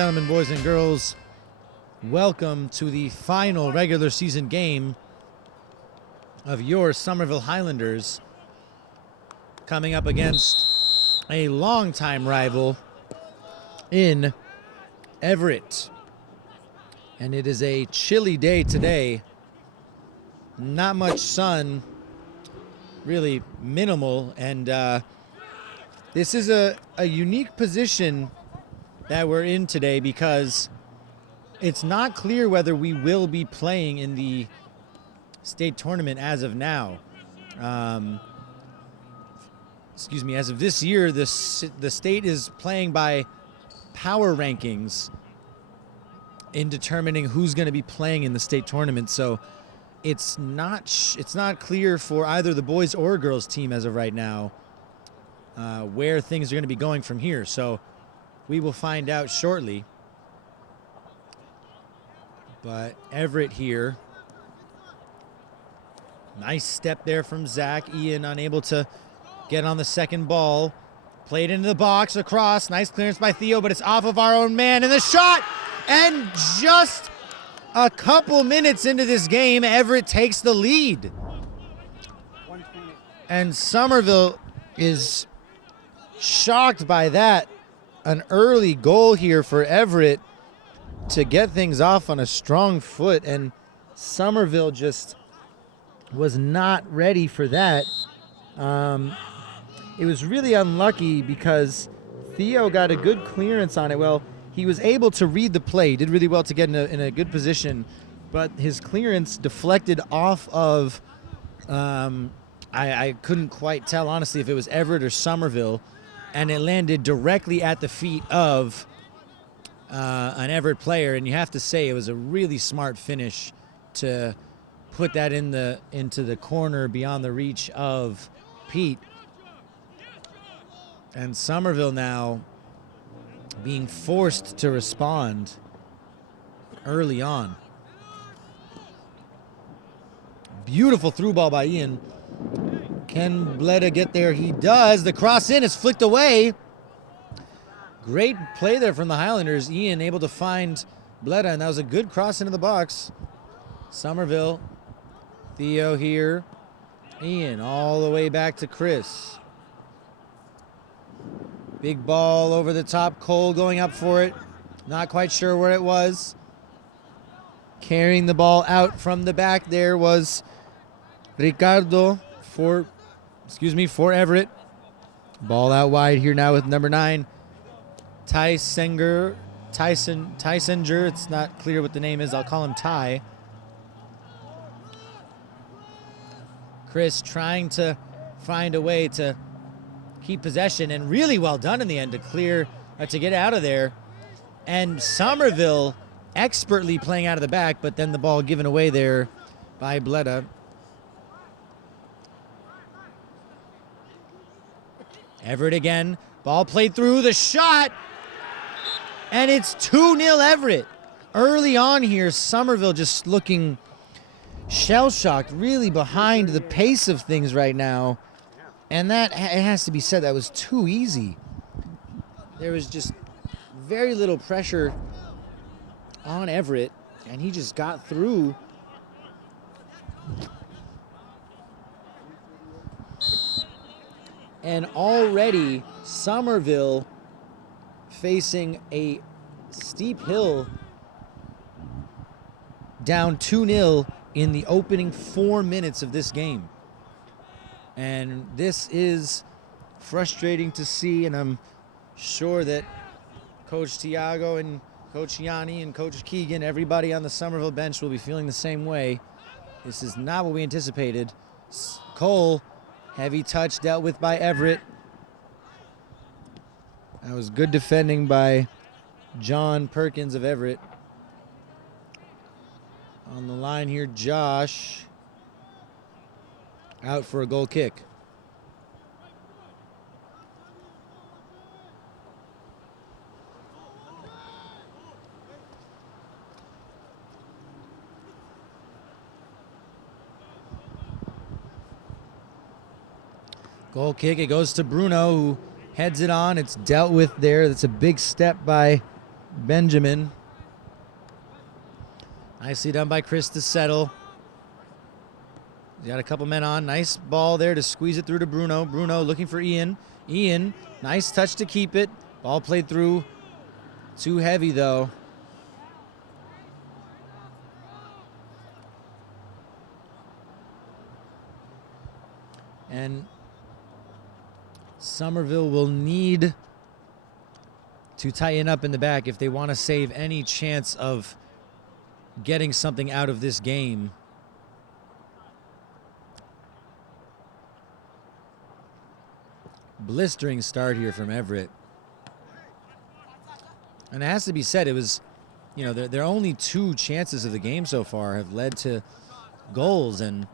gentlemen, boys and girls, welcome to the final regular season game of your Somerville Highlanders, coming up against a longtime rival in Everett. And it is a chilly day today. Not much sun, really minimal, and this is a unique position that we're in today because it's not clear whether we will be playing in the state tournament as of now. As of this year, the state is playing by power rankings in determining who's going to be playing in the state tournament. So it's not clear for either the boys or girls team as of right now where things are going to be going from here. So we will find out shortly. But Everett here. Nice step there from Zach. Ian unable to get on the second ball. Played into the box, across. Nice clearance by Theo, but it's off of our own man. And the shot! And just a couple minutes into this game, Everett takes the lead. And Somerville is shocked by that. An early goal here for Everett to get things off on a strong foot, and Somerville just was not ready for that. It was really unlucky because Theo got a good clearance on it. Well, he was able to read the play, did really well to get in a good position, but his clearance deflected off of, I couldn't quite tell, honestly, if it was Everett or Somerville, and it landed directly at the feet of an Everett player, and you have to say it was a really smart finish to put that into the corner beyond the reach of Pete. And Somerville now being forced to respond early on. Beautiful through ball by Ian. Can Bleda get there? He does. The cross in is flicked away. Great play there from the Highlanders. Ian able to find Bleda, and that was a good cross into the box. Somerville. Theo here. Ian all the way back to Chris. Big ball over the top. Cole going up for it. Not quite sure where it was. Carrying the ball out from the back there was Ricardo for Everett. Ball out wide here now with number 9. Tysinger. It's not clear what the name is. I'll call him Ty. Chris trying to find a way to keep possession, and really well done in the end to clear, to get out of there. And Somerville expertly playing out of the back, but then the ball given away there by Bleda. Everett again. Ball played through, the shot, and it's 2-0 Everett. Early on here, Somerville just looking shell-shocked, really behind the pace of things right now. And that, it has to be said, that was too easy. There was just very little pressure on Everett, and he just got through. And already Somerville facing a steep hill, down 2-0 in the opening 4 minutes of this game. And this is frustrating to see, and I'm sure that Coach Tiago and Coach Yanni and Coach Keegan, everybody on the Somerville bench will be feeling the same way. This is not what we anticipated. Cole, heavy touch dealt with by Everett. That was good defending by John Perkins of Everett. On the line here, Josh. Out for a goal kick. Goal kick, it goes to Bruno, who heads it on. It's dealt with there. That's a big step by Benjamin. Nicely done by Chris to settle. He's got a couple men on. Nice ball there to squeeze it through to Bruno. Bruno looking for Ian. Ian, nice touch to keep it. Ball played through. Too heavy, though. And Somerville will need to tighten up in the back if they want to save any chance of getting something out of this game. Blistering start here from Everett. And it has to be said, it was, you know, their only 2 chances of the game so far have led to goals, and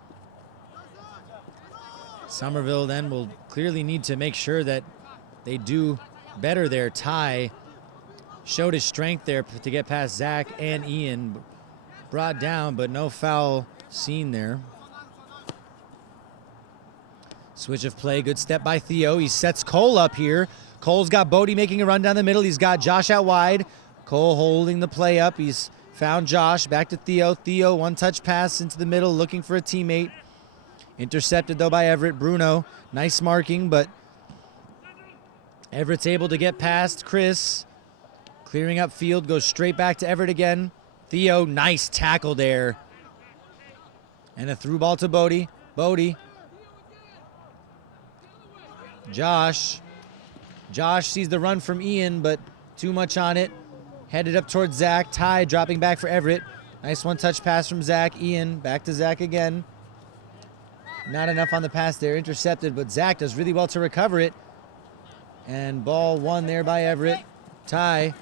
Somerville then will clearly need to make sure that they do better there. Ty showed his strength there to get past Zach and Ian. Brought down, but no foul seen there. Switch of play, good step by Theo. He sets Cole up here. Cole's got Bodie making a run down the middle. He's got Josh out wide. Cole holding the play up. He's found Josh, back to Theo. Theo, one-touch pass into the middle, looking for a teammate. Intercepted, though, by Everett. Bruno, nice marking, but Everett's able to get past Chris. Clearing up field, goes straight back to Everett again. Theo, nice tackle there. And a through ball to Bodie. Bodie. Josh. Josh sees the run from Ian, but too much on it. Headed up towards Zach. Ty dropping back for Everett. Nice one-touch pass from Zach. Ian, back to Zach again. Not enough on the pass there. Intercepted, but Zach does really well to recover it. And ball won there by Everett. Ty.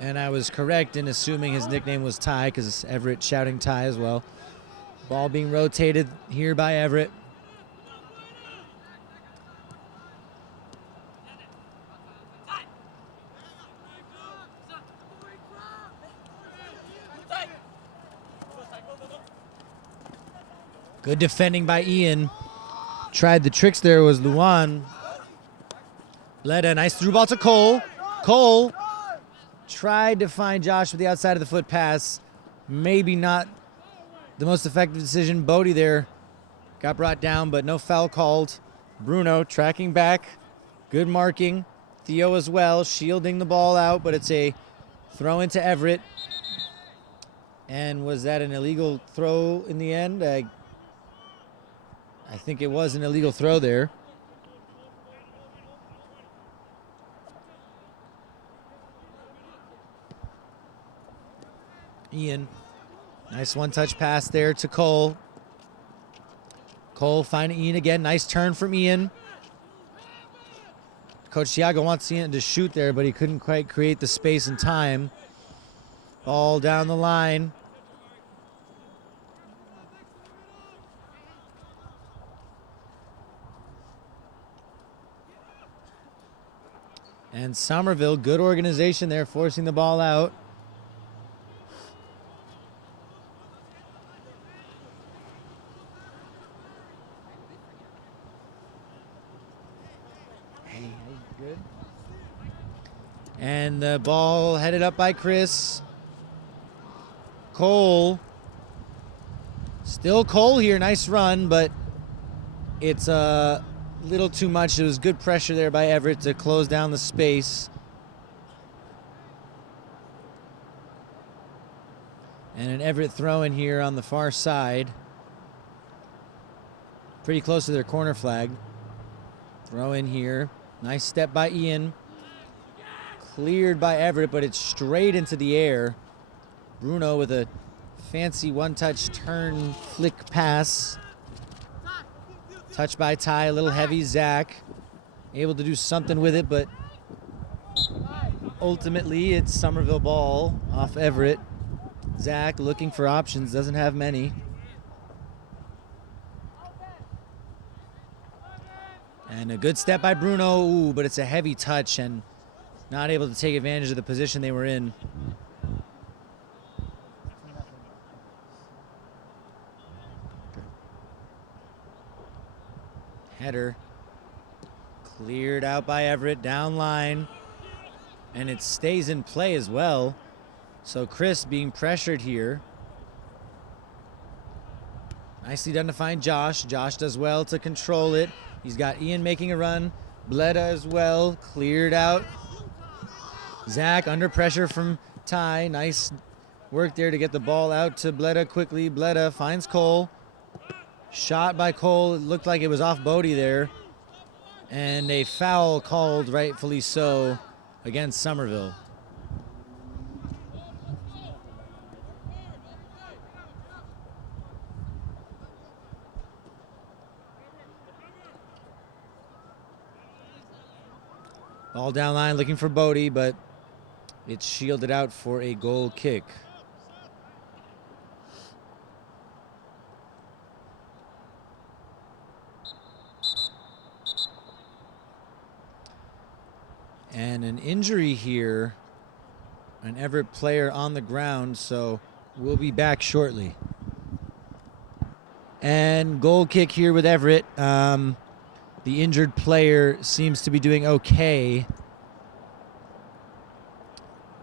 And I was correct in assuming his nickname was Ty because Everett shouting Ty as well. Ball being rotated here by Everett. Good defending by Ian. Tried the tricks there was Luan. Led a nice through ball to Cole. Cole tried to find Josh with the outside of the foot pass. Maybe not the most effective decision. Bodie there got brought down, but no foul called. Bruno tracking back. Good marking. Theo as well, shielding the ball out, but it's a throw into Everett. And was that an illegal throw in the end? I think it was an illegal throw there. Ian, nice one-touch pass there to Cole. Cole finding Ian again. Nice turn from Ian. Coach Thiago wants Ian to shoot there, but he couldn't quite create the space and time. Ball down the line. And Somerville, good organization there, forcing the ball out. Good. And the ball headed up by Chris. Cole. Still Cole here, nice run, but it's a little too much. It was good pressure there by Everett to close down the space. And an Everett throw in here on the far side. Pretty close to their corner flag. Throw in here. Nice step by Ian. Cleared by Everett, but it's straight into the air. Bruno with a fancy one-touch turn flick pass. Touched by Ty, a little heavy. Zach able to do something with it, but ultimately it's Somerville ball off Everett. Zach looking for options, doesn't have many. And a good step by Bruno, ooh, but it's a heavy touch and not able to take advantage of the position they were in. Header cleared out by Everett, down line. and it stays in play as well. So Chris being pressured here. Nicely done to find Josh. Josh does well to control it. He's got Ian making a run. Bleda as well, cleared out. Zach under pressure from Ty. Nice work there to get the ball out to Bleda quickly. Bleda finds Cole. Shot by Cole. It looked like it was off Bodie there. And a foul called, rightfully so, against Somerville. Ball down line looking for Bodie, but it's shielded out for a goal kick. And an injury here, an Everett player on the ground, so we'll be back shortly. And goal kick here with Everett. The injured player seems to be doing okay.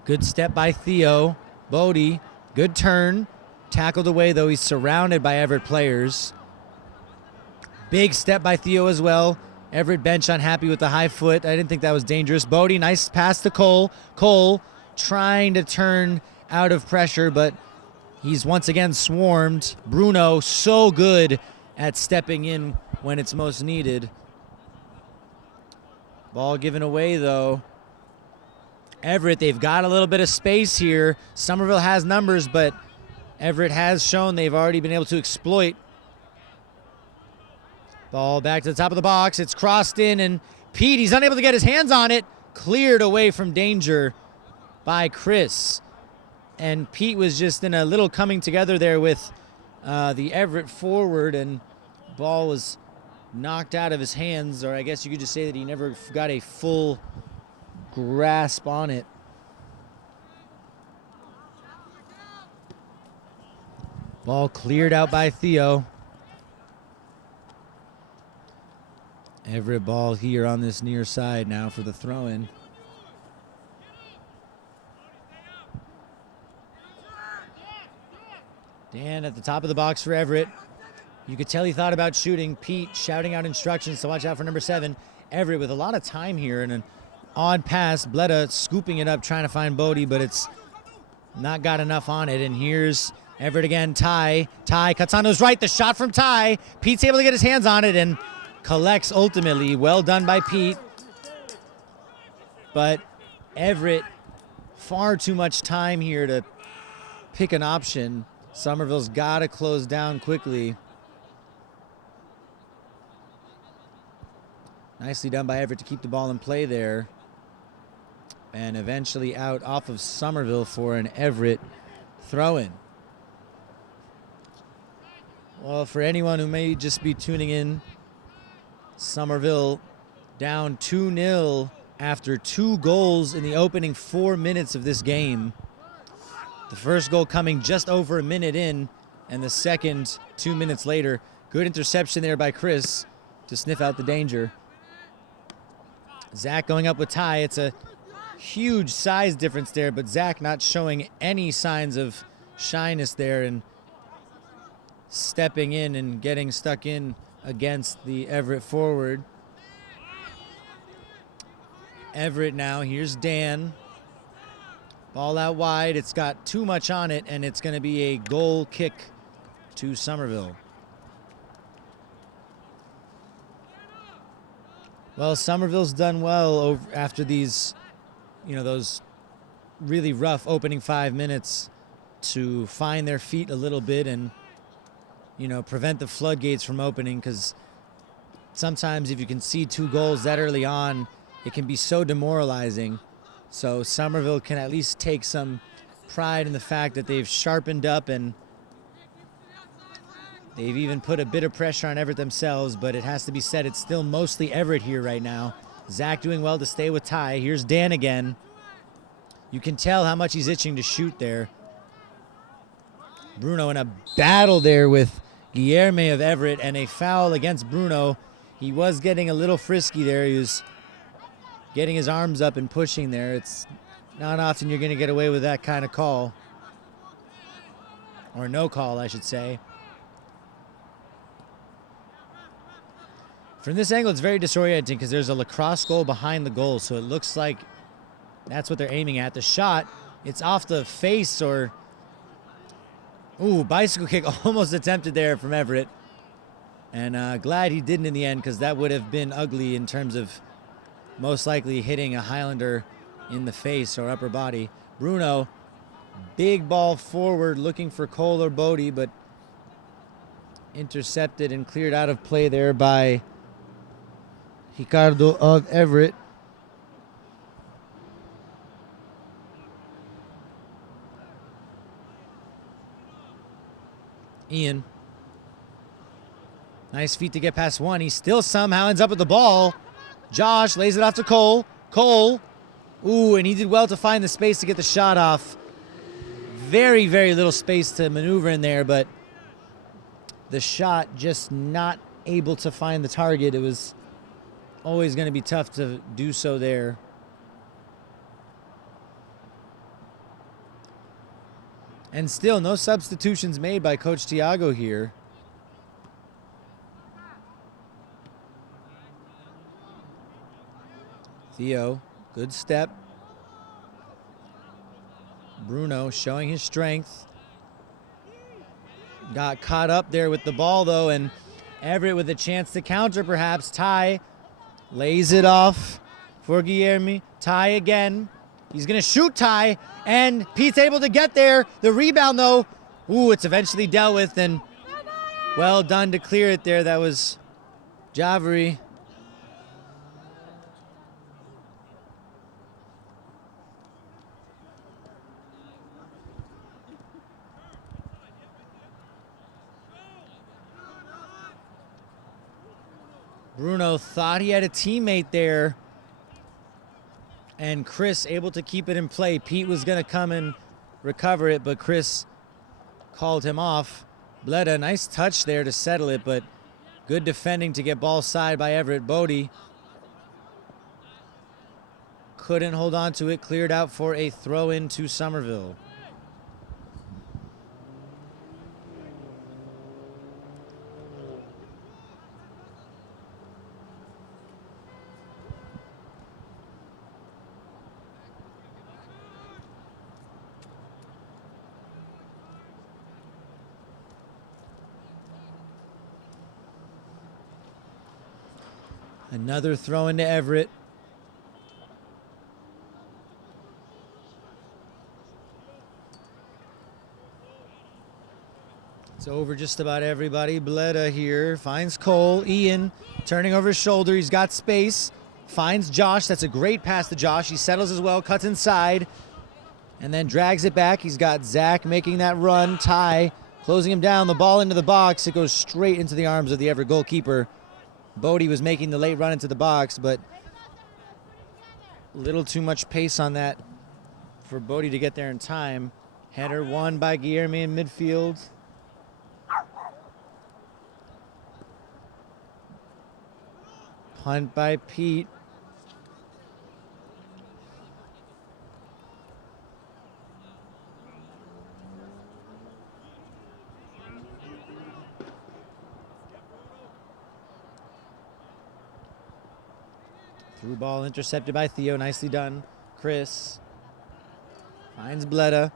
Good step by Theo. Bodie, good turn. Tackled away, though. He's surrounded by Everett players. Big step by Theo as well. Everett bench unhappy with the high foot. I didn't think that was dangerous. Bodie, nice pass to Cole. Cole trying to turn out of pressure, but he's once again swarmed. Bruno, so good at stepping in when it's most needed. Ball given away, though. Everett, they've got a little bit of space here. Somerville has numbers, but Everett has shown they've already been able to exploit. Ball back to the top of the box. It's crossed in, and Pete, he's unable to get his hands on it. Cleared away from danger by Chris. And Pete was just in a little coming together there with the Everett forward, and ball was knocked out of his hands, or I guess you could just say that he never got a full grasp on it. Ball cleared out by Theo. Everett ball here on this near side now for the throw-in. Dan at the top of the box for Everett. You could tell he thought about shooting. Pete shouting out instructions to watch out for number 7. Everett with a lot of time here and an odd pass. Bleda scooping it up, trying to find Bodie, but it's not got enough on it. And here's Everett again. Ty cuts on his right. The shot from Ty. Pete's able to get his hands on it and collects ultimately. Well done by Pete. But Everett, far too much time here to pick an option. Somerville's got to close down quickly. Nicely done by Everett to keep the ball in play there. And eventually out off of Somerville for an Everett throw-in. Well, for anyone who may just be tuning in, Somerville down 2-0 after 2 goals in the opening 4 minutes of this game. The first goal coming just over a minute in, and the second 2 minutes later. Good interception there by Chris to sniff out the danger. Zach going up with Ty. It's a huge size difference there, but Zach not showing any signs of shyness there and stepping in and getting stuck in against the Everett forward. Everett now, here's Dan. Ball out wide, it's got too much on it, and it's going to be a goal kick to Somerville. Well, Somerville's done well after these, those really rough opening 5 minutes to find their feet a little bit and, prevent the floodgates from opening, because sometimes if you can see 2 goals that early on, it can be so demoralizing. So Somerville can at least take some pride in the fact that they've sharpened up and they've even put a bit of pressure on Everett themselves, but it has to be said it's still mostly Everett here right now. Zach doing well to stay with Ty. Here's Dan again. You can tell how much he's itching to shoot there. Bruno in a battle there with Guilherme of Everett, and a foul against Bruno. He was getting a little frisky there. He was getting his arms up and pushing there. It's Not often you're going to get away with that kind of call. Or no call, I should say. From this angle, it's very disorienting because there's a lacrosse goal behind the goal, so it looks like that's what they're aiming at. The shot, it's off the face or... Ooh, bicycle kick almost attempted there from Everett. And glad he didn't in the end because that would have been ugly in terms of most likely hitting a Highlander in the face or upper body. Bruno, big ball forward looking for Cole or Bodie, but intercepted and cleared out of play there by Ricardo of Everett. Ian. Nice feet to get past one. He still somehow ends up with the ball. Josh lays it off to Cole. Cole. Ooh, and he did well to find the space to get the shot off. Very, very little space to maneuver in there, but the shot just not able to find the target. It was always going to be tough to do so there. And still no substitutions made by Coach Tiago here. Theo, good step. Bruno showing his strength. Got caught up there with the ball though, and Everett with a chance to counter perhaps. Ty lays it off for Guilherme. Ty again. He's going to shoot Ty, and Pete's able to get there. The rebound, though, ooh, it's eventually dealt with, and well done to clear it there. That was Javeri. Bruno thought he had a teammate there. And Chris able to keep it in play. Pete was going to come and recover it, but Chris called him off. Bleda, nice touch there to settle it, but good defending to get ball side by Everett. Bodie couldn't hold on to it. Cleared out for a throw in to Somerville. Another throw into Everett. It's over just about everybody. Bleda here finds Cole. Ian turning over his shoulder. He's got space. Finds Josh. That's a great pass to Josh. He settles as well, cuts inside, and then drags it back. He's got Zach making that run. Ty closing him down. The ball into the box. It goes straight into the arms of the Everett goalkeeper. Bodie was making the late run into the box, but a little too much pace on that for Bodie to get there in time. Header won by Guilherme in midfield. Punt by Pete. Through ball intercepted by Theo. Nicely done. Chris finds Bleda.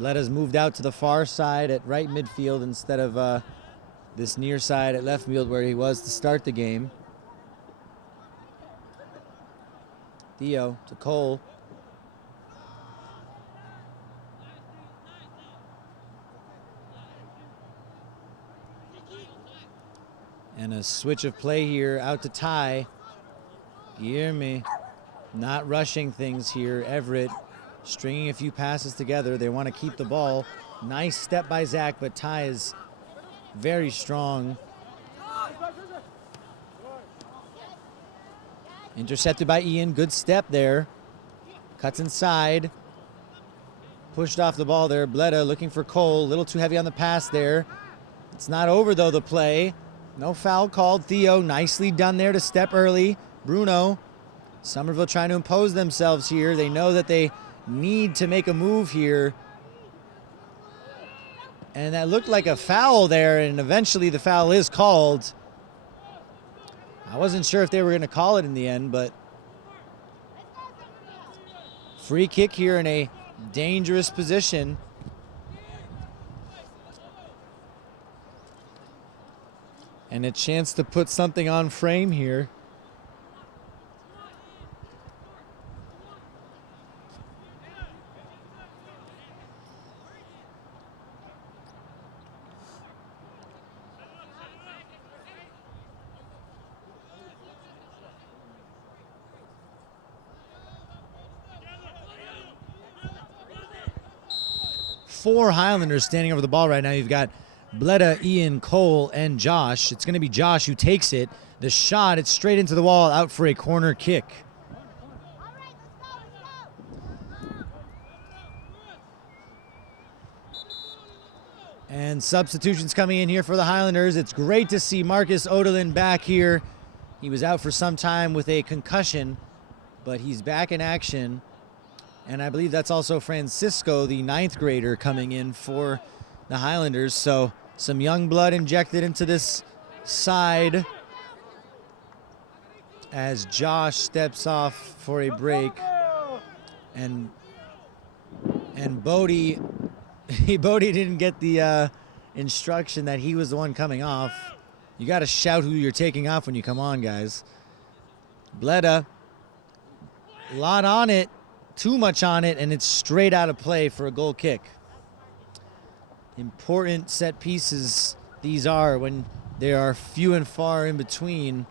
Bleda's moved out to the far side at right midfield instead of this near side at left field where he was to start the game. Theo to Cole. And a switch of play here out to Ty. Guilherme not rushing things here. Everett stringing a few passes together. They want to keep the ball. Nice step by Zach, but Ty is very strong. Intercepted by Ian. Good step there. Cuts inside. Pushed off the ball there. Bleda looking for Cole. A little too heavy on the pass there. It's not over, though, the play. No foul called. Theo nicely done there to step early. Bruno Somerville trying to impose themselves here. They know that they need to make a move here. And that looked like a foul there, and eventually the foul is called. I wasn't sure if they were going to call it in the end, but free kick here in a dangerous position. And a chance to put something on frame here. Four Highlanders standing over the ball right now. You've got Bleda, Ian, Cole, and Josh. It's going to be Josh who takes it. The shot, it's straight into the wall, out for a corner kick. And substitutions coming in here for the Highlanders. It's great to see Marcus Odelin back here. He was out for some time with a concussion, but he's back in action. And I believe that's also Francisco, the 9th grader, coming in for the Highlanders. So some young blood injected into this side as Josh steps off for a break. And Bodie didn't get the instruction that he was the one coming off. You got to shout who you're taking off when you come on, guys. Bleda, a lot on it. Too much on it, and it's straight out of play for a goal kick. Important set pieces these are when they are few and far in between.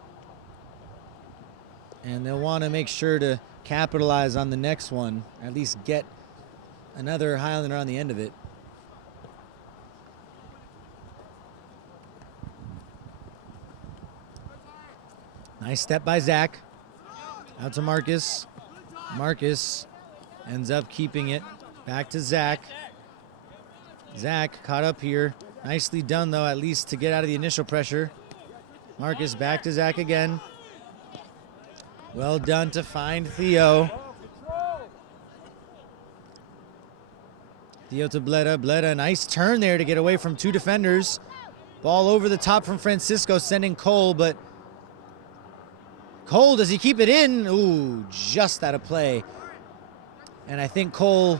And they'll want to make sure to capitalize on the next one, at least get another Highlander on the end of it. Nice step by Zach. Out to Marcus. Marcus ends up keeping it. Back to Zach. Zach caught up here. Nicely done, though, at least to get out of the initial pressure. Marcus back to Zach again. Well done to find Theo. Theo to Bleda. Bleda, nice turn there to get away from two defenders. Ball over the top from Francisco, sending Cole, but Cole, does he keep it in? Ooh, just out of play. And I think Cole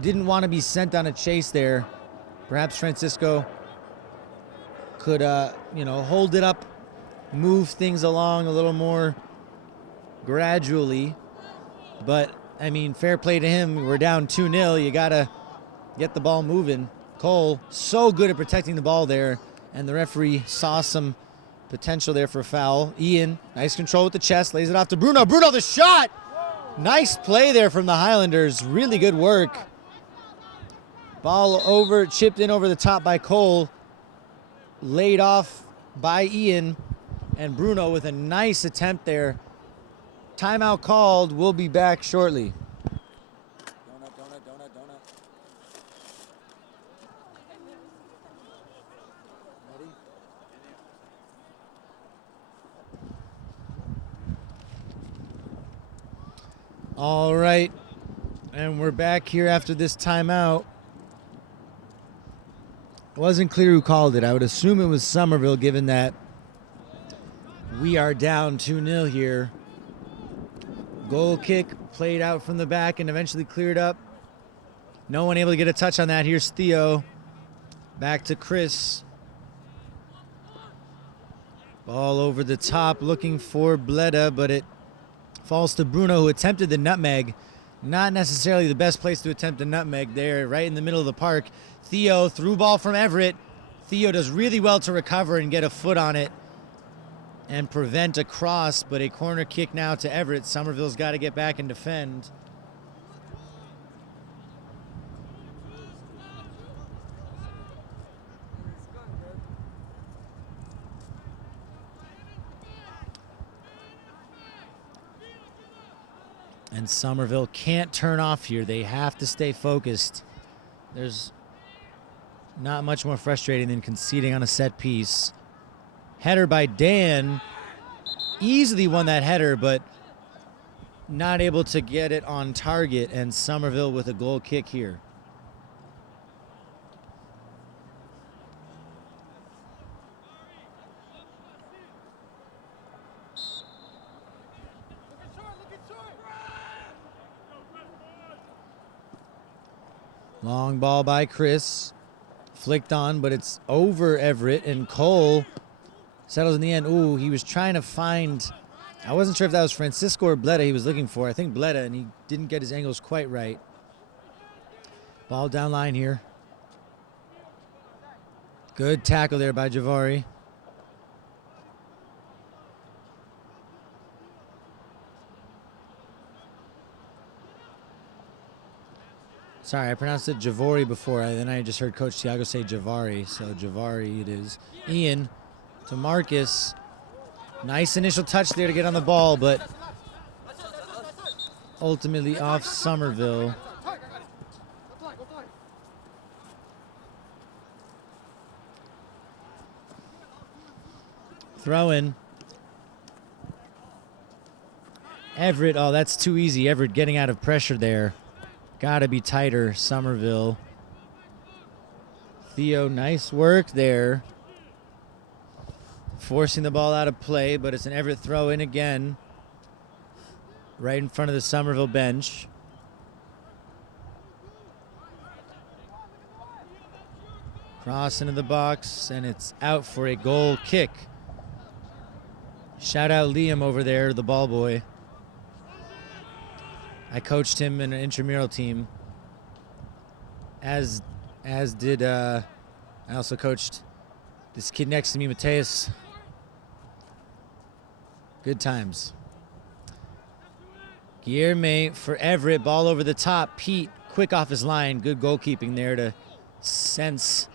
didn't want to be sent on a chase there. Perhaps Francisco could, hold it up, move things along a little more gradually. But, I mean, fair play to him. We're down 2-0. You got to get the ball moving. Cole, so good at protecting the ball there. And the referee saw some potential there for a foul. Ian, nice control with the chest, lays it off to Bruno. Bruno, the shot! Nice play there from the Highlanders. Really good work. Ball over, chipped in over the top by Cole. Laid off by Ian. And Bruno with a nice attempt there. Timeout called. We'll be back shortly. All right, and we're back here after this timeout. It wasn't clear who called it. I would assume it was Somerville, given that we are down 2-0 here. Goal kick played out from the back and eventually cleared up. No one able to get a touch on that. Here's Theo. Back to Chris. Ball over the top, looking for Bleda, but it falls to Bruno, who attempted the nutmeg. Not necessarily the best place to attempt a nutmeg there, right in the middle of the park. Theo, through ball from Everett. Theo does really well to recover and get a foot on it and prevent a cross, but a corner kick now to Everett. Somerville's got to get back and defend. And Somerville can't turn off here. They have to stay focused. There's not much more frustrating than conceding on a set piece. Header by Dan. Easily won that header, but not able to get it on target, and Somerville with a goal kick here. Long ball by Chris. Flicked on, but it's over Everett, and Cole settles in the end. Ooh, he was trying to find, I wasn't sure if that was Francisco or Bleda he was looking for. I think Bleda, and he didn't get his angles quite right. Ball down line here. Good tackle there by Javari. Sorry, I pronounced it Javari before. Then I just heard Coach Thiago say Javari, so Javari it is. Ian to Marcus. Nice initial touch there to get on the ball, but ultimately off Somerville. Throw in. Everett, oh, that's too easy. Everett getting out of pressure there. Gotta be tighter, Somerville. Theo, nice work there. Forcing the ball out of play, but it's an Everett throw in again. Right in front of the Somerville bench. Cross into the box, and it's out for a goal kick. Shout out Liam over there, the ball boy. I coached him in an intramural team, as did I also coached this kid next to me, Mateus. Good times. Guilherme for Everett, ball over the top. Pete, quick off his line. Good goalkeeping there to sense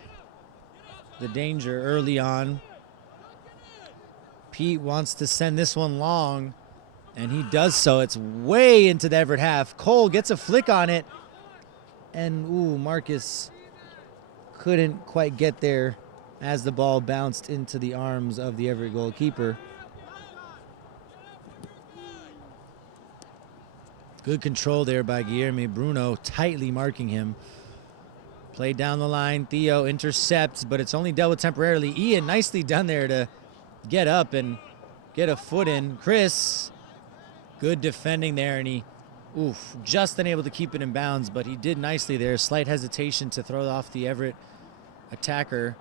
the danger early on. Pete wants to send this one long, and he does so. It's way into the Everett half. Cole gets a flick on it, and ooh, Marcus couldn't quite get there as the ball bounced into the arms of the Everett goalkeeper. Good control there by Guilherme. Bruno tightly marking him. Played down the line. Theo intercepts, but it's only dealt with temporarily. Ian, nicely done there to get up and get a foot in. Chris, good defending there, and he, just unable to keep it in bounds, but he did nicely there. Slight hesitation to throw off the Everett attacker.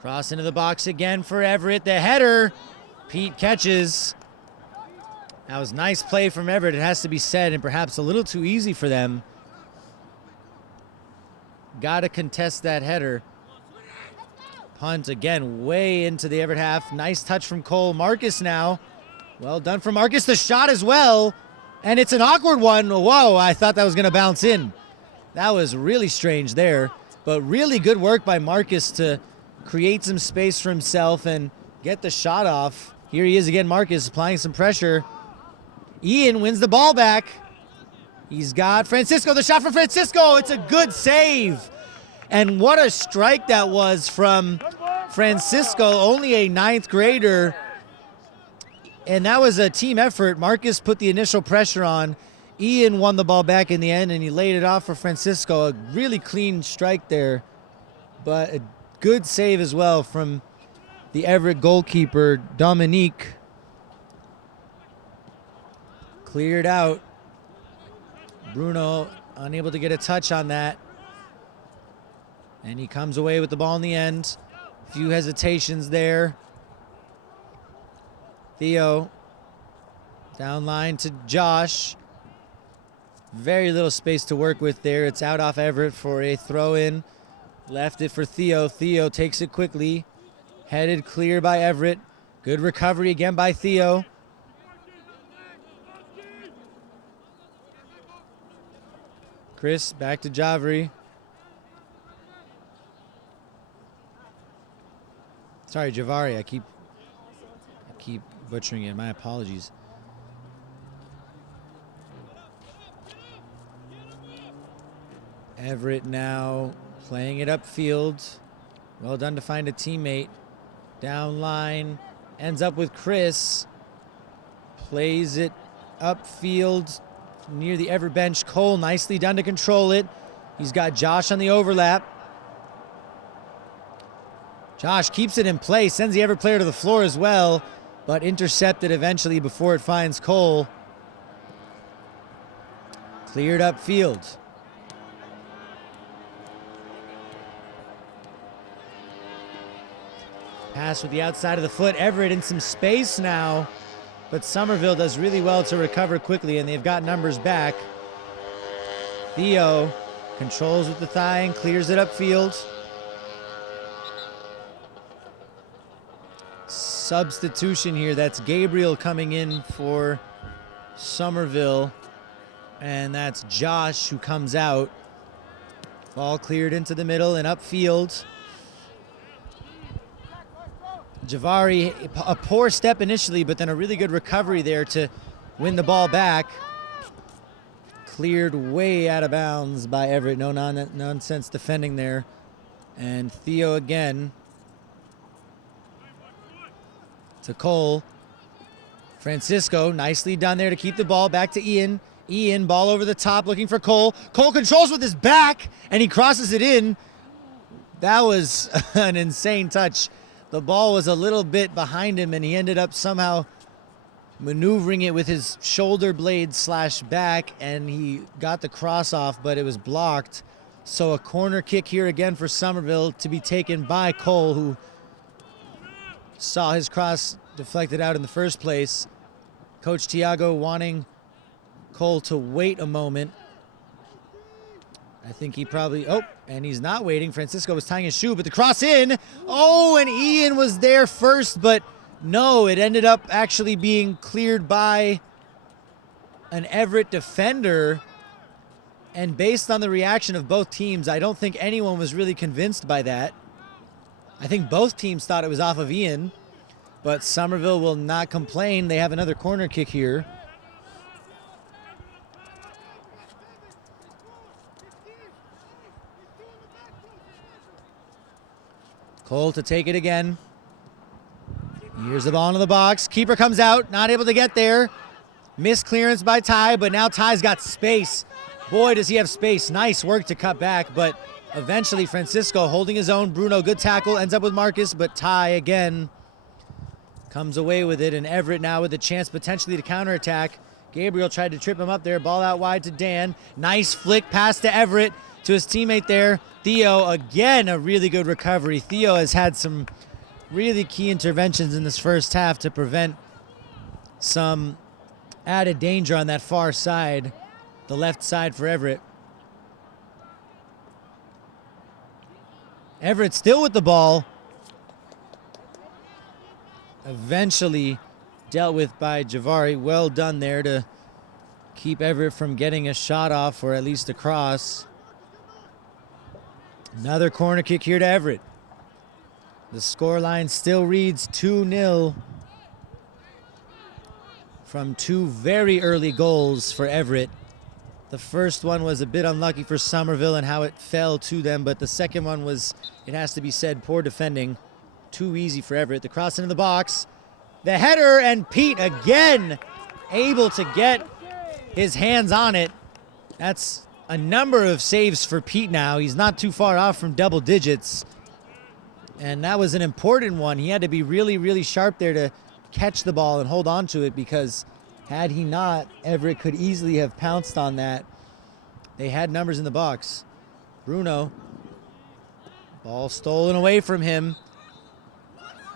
Cross into the box again for Everett. The header. Pete catches. That was nice play from Everett, it has to be said, and perhaps a little too easy for them. Got to contest that header. Punt again, way into the Everett half. Nice touch from Cole. Marcus now. Well done from Marcus. The shot as well, and it's an awkward one. Whoa, I thought that was going to bounce in. That was really strange there, but really good work by Marcus to create some space for himself and get the shot off. Here he is again, Marcus, applying some pressure. Ian wins the ball back. He's got Francisco, the shot from Francisco. It's a good save. And what a strike that was from Francisco, only a 9th grader. And that was a team effort. Marcus put the initial pressure on. Ian won the ball back in the end, and he laid it off for Francisco. A really clean strike there, but a good save as well from the Everett goalkeeper, Dominique. Cleared out. Bruno unable to get a touch on that. And he comes away with the ball in the end. A few hesitations there. Theo. Down line to Josh. Very little space to work with there. It's out off Everett for a throw-in. Left it for Theo. Theo takes it quickly. Headed clear by Everett. Good recovery again by Theo. Chris back to Javri. Sorry, Javari. I keep butchering it. My apologies. Everett now playing it upfield. Well done to find a teammate. Down line. Ends up with Chris. Plays it upfield near the Everett bench. Cole nicely done to control it. He's got Josh on the overlap. Josh keeps it in play, sends the Everett player to the floor as well, but intercepted eventually before it finds Cole. Cleared upfield. Pass with the outside of the foot. Everett in some space now, but Somerville does really well to recover quickly, and they've got numbers back. Theo controls with the thigh and clears it upfield. Substitution here. That's Gabriel coming in for Somerville, and that's Josh who comes out. Ball cleared into the middle and upfield. Javari, a poor step initially, but then a really good recovery there to win the ball back. Cleared way out of bounds by Everett. No nonsense defending there. And Theo again to Cole. Francisco, nicely done there to keep the ball. Back to Ian. Ian, ball over the top, looking for Cole. Cole controls with his back, and he crosses it in. That was an insane touch. The ball was a little bit behind him, and he ended up somehow maneuvering it with his shoulder blade / back, and he got the cross off, but it was blocked. So a corner kick here again for Somerville to be taken by Cole, who saw his cross deflected out in the first place. Coach Tiago wanting Cole to wait a moment. I think he probably, and he's not waiting. Francisco was tying his shoe, but the cross in. Oh, and Ian was there first, but no, it ended up actually being cleared by an Everett defender. And based on the reaction of both teams, I don't think anyone was really convinced by that. I think both teams thought it was off of Ian, but Somerville will not complain. They have another corner kick here. Cole to take it again. Here's the ball into the box. Keeper comes out, not able to get there. Missed clearance by Ty, but now Ty's got space. Boy, does he have space. Nice work to cut back, but eventually Francisco holding his own. Bruno, good tackle, ends up with Marcus, but Ty again comes away with it, and Everett now with a chance potentially to counterattack. Gabriel tried to trip him up there. Ball out wide to Dan. Nice flick pass to Everett, to his teammate there. Theo, again, a really good recovery. Theo has had some really key interventions in this first half to prevent some added danger on that far side, the left side for Everett. Everett still with the ball. Eventually dealt with by Javari. Well done there to keep Everett from getting a shot off, or at least a cross. Another corner kick here to Everett. The scoreline still reads 2-0 from two very early goals for Everett. The first one was a bit unlucky for Somerville and how it fell to them, but the second one was, it has to be said, poor defending. Too easy for Everett. The cross into the box. The header, and Pete again able to get his hands on it. That's a number of saves for Pete now. He's not too far off from double digits. And that was an important one. He had to be really, really sharp there to catch the ball and hold on to it, because had he not, Everett could easily have pounced on that. They had numbers in the box. Bruno. Ball stolen away from him.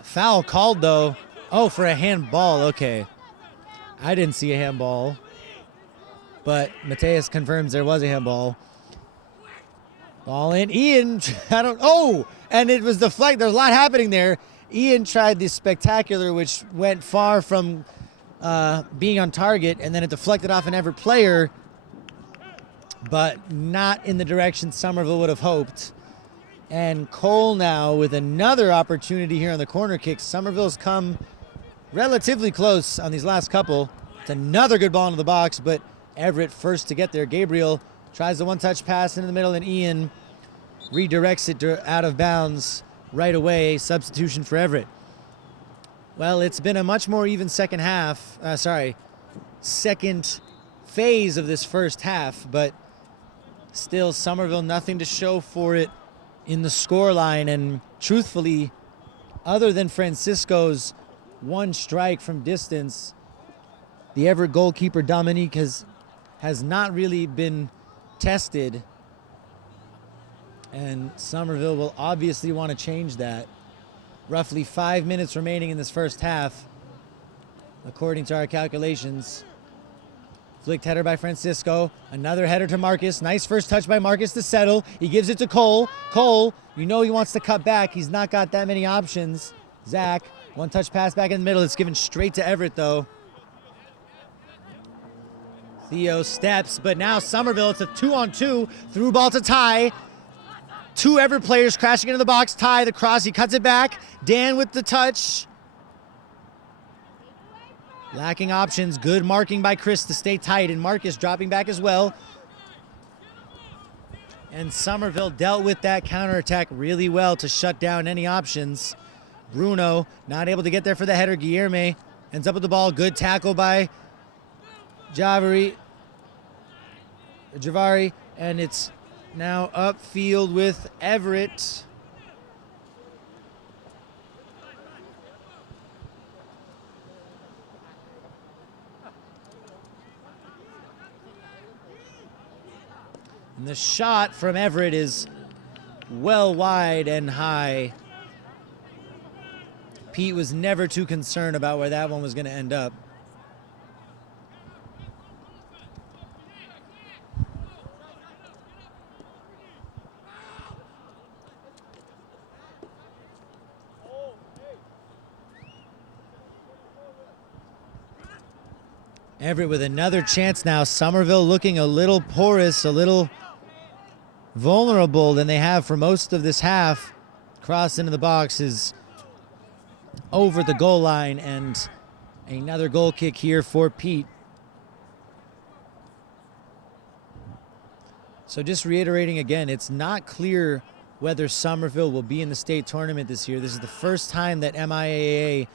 Foul called, though. Oh, for a handball. Okay. I didn't see a handball, but Mateus confirms there was a handball. Ball in. Ian, and it was deflected. There's a lot happening there. Ian tried the spectacular, which went far from being on target, and then it deflected off an Everett player, but not in the direction Somerville would have hoped. And Cole now with another opportunity here on the corner kick. Somerville's come relatively close on these last couple. It's another good ball into the box, but Everett first to get there. Gabriel tries the one-touch pass into the middle, and Ian redirects it out of bounds right away. Substitution for Everett. Well, it's been a much more even second second phase of this first half, but still Somerville nothing to show for it in the scoreline. And truthfully, other than Francisco's one strike from distance, the Everett goalkeeper Dominique has not really been tested, and Somerville will obviously want to change that. Roughly 5 minutes remaining in this first half, according to our calculations. Flicked header by Francisco. Another header to Marcus. Nice first touch by Marcus to settle. He gives it to Cole. Cole, you know he wants to cut back. He's not got that many options. Zach, one touch pass back in the middle. It's given straight to Everett though. Theo steps, but now Somerville, it's a 2-on-2. Through ball to Ty. Two Everett players crashing into the box. Ty, the cross, he cuts it back. Dan with the touch. Lacking options. Good marking by Chris to stay tight, and Marcus dropping back as well. And Somerville dealt with that counterattack really well to shut down any options. Bruno not able to get there for the header. Guilherme ends up with the ball. Good tackle by Javari, and it's now upfield with Everett. And the shot from Everett is well wide and high. Pete was never too concerned about where that one was going to end up. Everett with another chance now. Somerville looking a little porous, a little vulnerable than they have for most of this half. Cross into the box is over the goal line, and another goal kick here for Pete. So just reiterating again, it's not clear whether Somerville will be in the state tournament this year. This is the first time that MIAA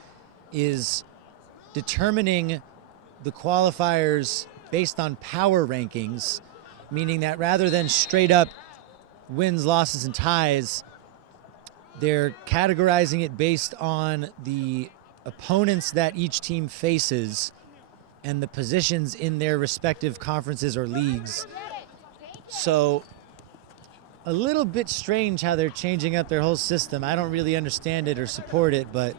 is determining the qualifiers based on power rankings, meaning that rather than straight up wins, losses, and ties, they're categorizing it based on the opponents that each team faces and the positions in their respective conferences or leagues. So a little bit strange how they're changing up their whole system. I don't really understand it or support it, but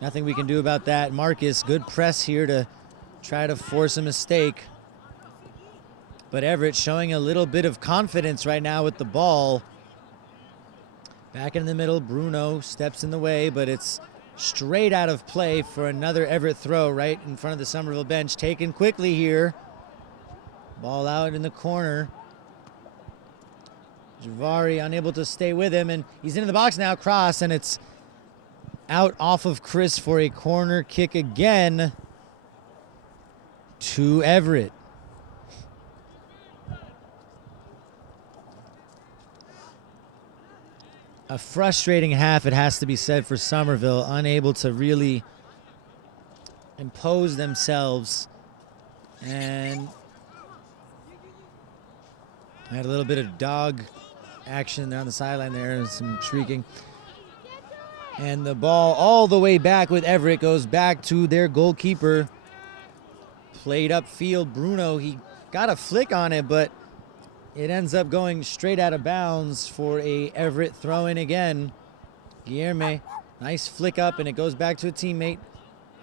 nothing we can do about that. Marcus, good press here to try to force a mistake. But Everett showing a little bit of confidence right now with the ball. Back in the middle, Bruno steps in the way, but it's straight out of play for another Everett throw right in front of the Somerville bench. Taken quickly here. Ball out in the corner. Javari unable to stay with him, and he's into the box now. Cross, and it's out off of Chris for a corner kick again to Everett. A frustrating half, it has to be said, for Somerville, unable to really impose themselves. And had a little bit of dog action there on the sideline there, and some shrieking. And the ball all the way back with Everett goes back to their goalkeeper. Played upfield, Bruno, he got a flick on it, but it ends up going straight out of bounds for a Everett throw-in again. Guilherme, nice flick up, and it goes back to a teammate.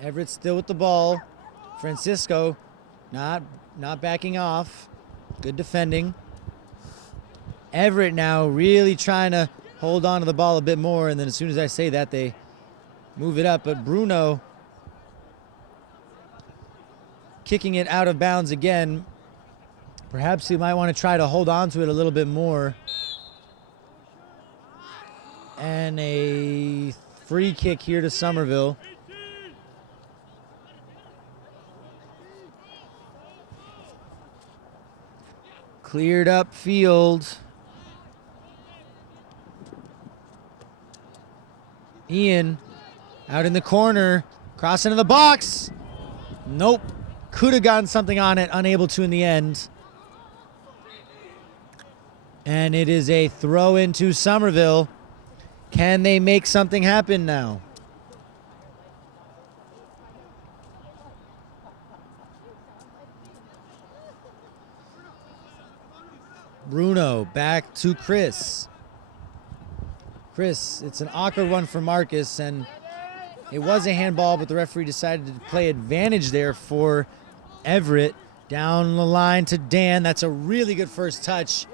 Everett still with the ball. Francisco not backing off. Good defending. Everett now really trying to hold on to the ball a bit more, and then as soon as I say that, they move it up. But Bruno kicking it out of bounds again. Perhaps he might want to try to hold on to it a little bit more. And a free kick here to Somerville. Cleared up field. Ian out in the corner. Cross into the box. Nope. Could have gotten something on it, unable to in the end. And it is a throw into Somerville. Can they make something happen now? Bruno back to Chris. Chris, it's an awkward one for Marcus, and it was a handball, but the referee decided to play advantage there for Everett. Down the line to Dan. That's a really good first touch.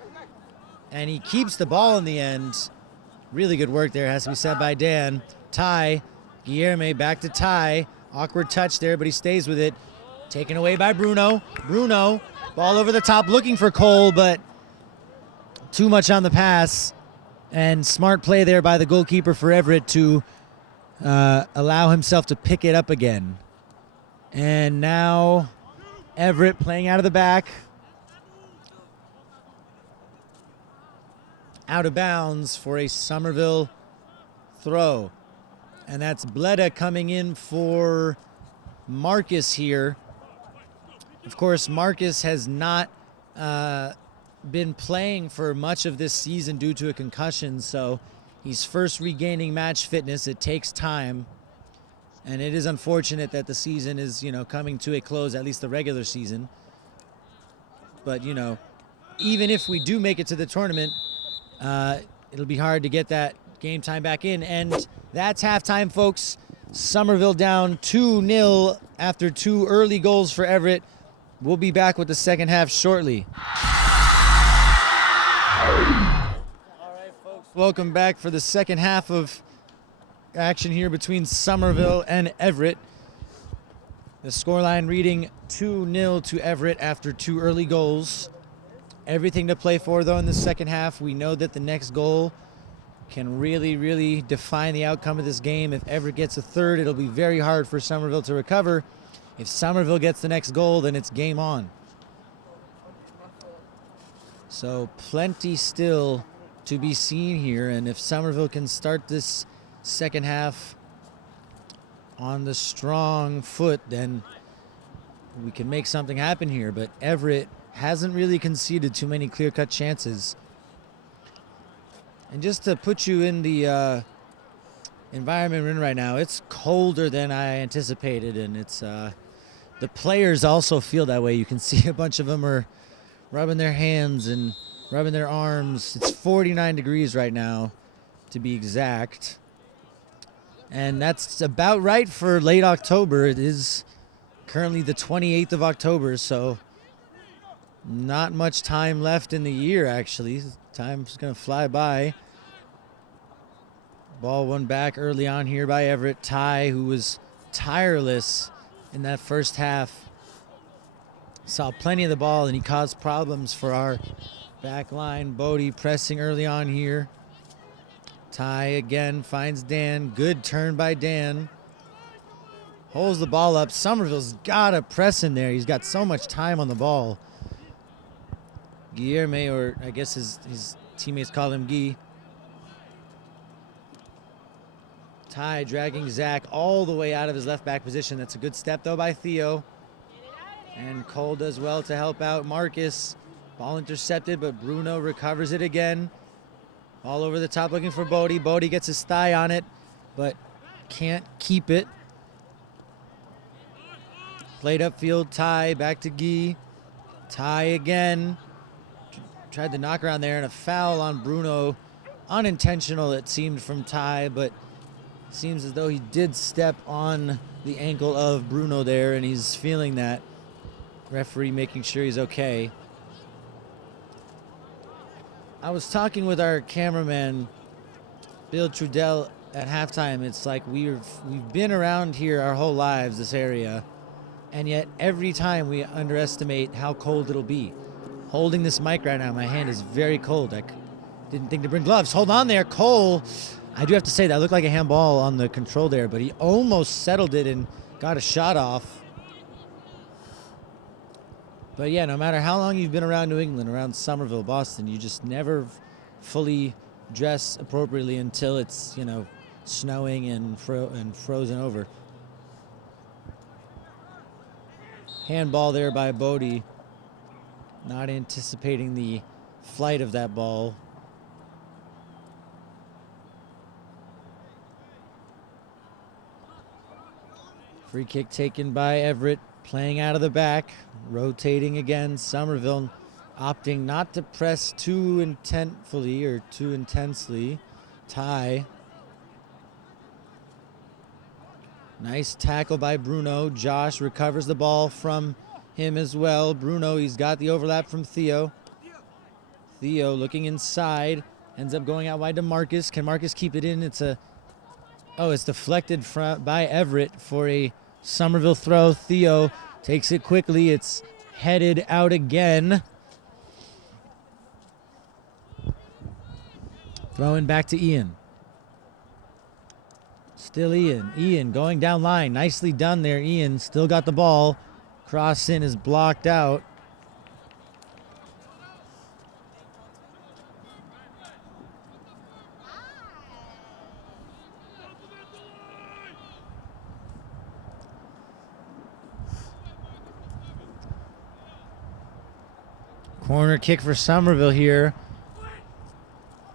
And he keeps the ball in the end. Really good work there, has to be said by Dan. Ty, Guilherme back to Ty. Awkward touch there, but he stays with it. Taken away by Bruno. Bruno, ball over the top, looking for Cole, but too much on the pass. And smart play there by the goalkeeper for Everett to allow himself to pick it up again. And now Everett playing out of the back. Out of bounds for a Somerville throw. And that's Bleda coming in for Marcus here. Of course, Marcus has not been playing for much of this season due to a concussion, so he's first regaining match fitness. It takes time, and it is unfortunate that the season is, coming to a close, at least the regular season. But, even if we do make it to the tournament, it'll be hard to get that game time back in. And that's halftime, folks. Somerville down 2-0 after 2 early goals for Everett. We'll be back with the second half shortly. All right, folks, welcome back for the second half of action here between Somerville and Everett. The scoreline reading 2-0 to Everett after 2 early goals. Everything to play for, though, in the second half. We know that the next goal can really, really define the outcome of this game. If Everett gets a third, it'll be very hard for Somerville to recover. If Somerville gets the next goal, then it's game on. So plenty still to be seen here, and if Somerville can start this second half on the strong foot, then we can make something happen here. But Everett hasn't really conceded too many clear-cut chances. And just to put you in the environment we're in right now, it's colder than I anticipated, and it's the players also feel that way. You can see a bunch of them are rubbing their hands and rubbing their arms. It's 49 degrees right now, to be exact. And that's about right for late October. It is currently the 28th of October, so not much time left in the year, actually. Time's going to fly by. Ball won back early on here by Everett. Ty, who was tireless in that first half, saw plenty of the ball, and he caused problems for our back line. Bodie pressing early on here. Ty again finds Dan. Good turn by Dan. Holds the ball up. Somerville's got to press in there. He's got so much time on the ball. Guilherme, or I guess his teammates call him Guy. Ty dragging Zach all the way out of his left back position. That's a good step, though, by Theo. And Cole does well to help out Marcus. Ball intercepted, but Bruno recovers it again. All over the top looking for Bodie. Bodie gets his thigh on it, but can't keep it. Played upfield, Ty, back to Guy. Ty again. Tried to knock around there, and a foul on Bruno. Unintentional, it seemed, from Ty, but seems as though he did step on the ankle of Bruno there, and he's feeling that. Referee making sure he's okay. I was talking with our cameraman, Bill Trudell, at halftime. It's like we've been around here our whole lives, this area, and yet every time we underestimate how cold it'll be. Holding this mic right now, my hand is very cold. I didn't think to bring gloves. Hold on there, Cole. I do have to say that looked like a handball on the control there, but he almost settled it and got a shot off. But yeah, no matter how long you've been around New England, around Somerville, Boston, you just never fully dress appropriately until it's, snowing and frozen over. Handball there by Bodie. Not anticipating the flight of that ball. Free kick taken by Everett, playing out of the back, rotating again. Somerville opting not to press too intentfully or too intensely. Ty. Nice tackle by Bruno. Josh recovers the ball from him as well. Bruno, he's got the overlap from Theo. Theo looking inside, ends up going out wide to Marcus. Can Marcus keep it in? It's deflected by Everett for a Somerville throw. Theo takes it quickly. It's headed out again. Throwing back to Ian. Still Ian. Ian going down line. Nicely done there, Ian. Still got the ball. Cross in is blocked out. Corner kick for Somerville here.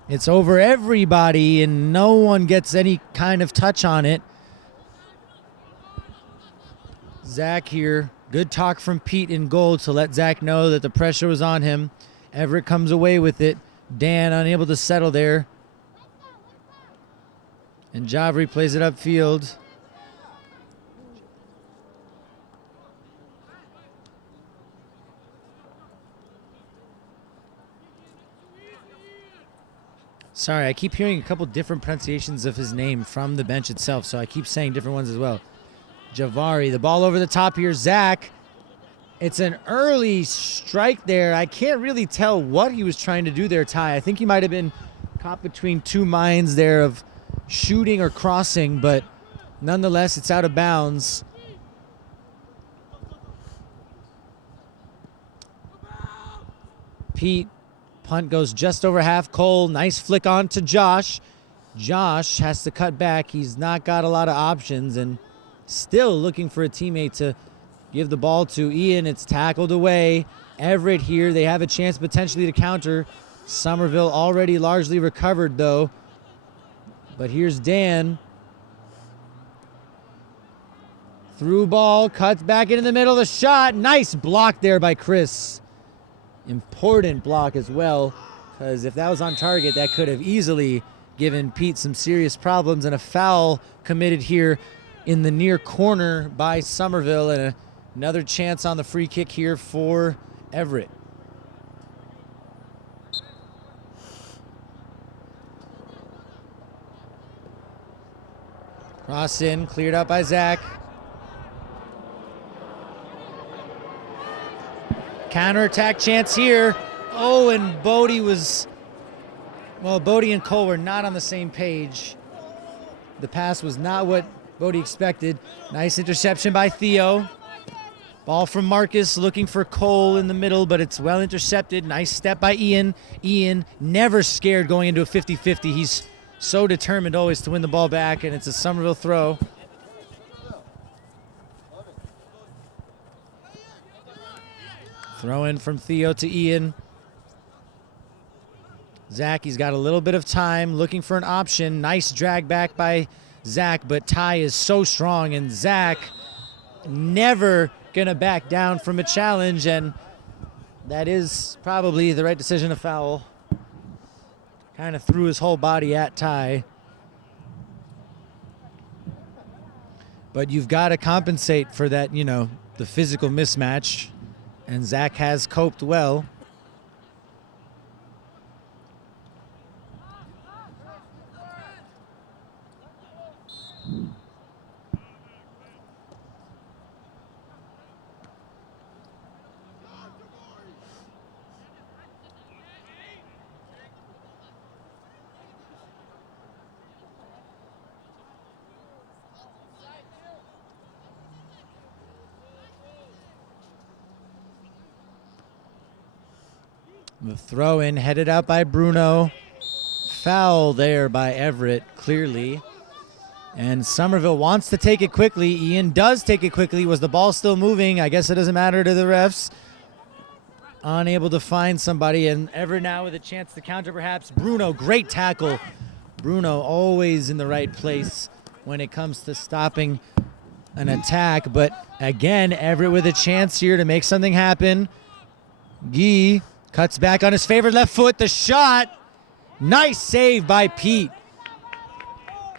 It's over everybody, and no one gets any kind of touch on it. Zach here. Good talk from Pete in goal to let Zach know that the pressure was on him. Everett comes away with it. Dan unable to settle there. And Javri plays it upfield. Sorry, I keep hearing a couple different pronunciations of his name from the bench itself, so I keep saying different ones as well. Javari, the ball over the top here. Zach, it's an early strike there. I can't really tell what he was trying to do there, Ty. I think he might have been caught between two minds there of shooting or crossing, but nonetheless, it's out of bounds. Pete. Punt goes just over half. Cole, nice flick on to Josh. Josh has to cut back. He's not got a lot of options and still looking for a teammate to give the ball to. Ian, it's tackled away. Everett here, they have a chance potentially to counter. Somerville already largely recovered though. But here's Dan. Through ball, cuts back into the middle of the shot. Nice block there by Chris. Important block as well, because if that was on target, that could have easily given Pete some serious problems, and a foul committed here in the near corner by Somerville, and another chance on the free kick here for Everett. Cross in, cleared out by Zach. Counterattack chance here. Oh, and Bodie and Cole were not on the same page. The pass was not what Bodie expected. Nice interception by Theo. Ball from Marcus looking for Cole in the middle, but it's well intercepted. Nice step by Ian. Ian never scared going into a 50-50. He's so determined always to win the ball back, and it's a Somerville throw. Throw in from Theo to Ian. Zach, he's got a little bit of time looking for an option. Nice drag back by Zach, but Ty is so strong, and Zach never gonna back down from a challenge, and that is probably the right decision to foul. Kind of threw his whole body at Ty. But you've got to compensate for that, the physical mismatch. And Zach has coped well. The throw in headed out by Bruno. Foul there by Everett, clearly. And Somerville wants to take it quickly. Ian does take it quickly. Was the ball still moving? I guess it doesn't matter to the refs. Unable to find somebody, and Everett now with a chance to counter perhaps. Bruno, great tackle. Bruno always in the right place when it comes to stopping an attack. But again, Everett with a chance here to make something happen. Guy cuts back on his favorite left foot. The shot. Nice save by Pete.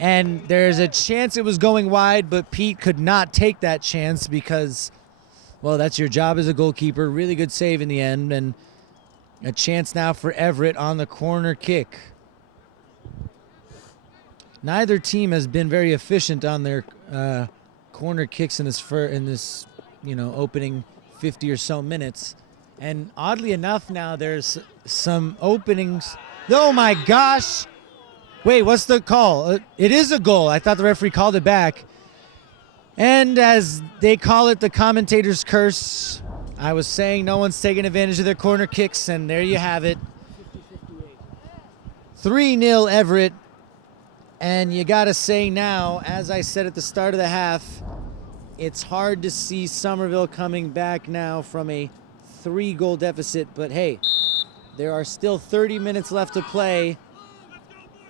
And there's a chance it was going wide, but Pete could not take that chance because, well, that's your job as a goalkeeper. Really good save in the end, and a chance now for Everett on the corner kick. Neither team has been very efficient on their corner kicks in this opening 50 or so minutes. And oddly enough, now there's some openings. Oh my gosh! Wait, what's the call? It is a goal. I thought the referee called it back. And as they call it, the commentator's curse. I was saying no one's taking advantage of their corner kicks, and there you have it. 3-0 Everett. And you got to say now, as I said at the start of the half, it's hard to see Somerville coming back now from a 3-goal deficit. But hey, there are still 30 minutes left to play,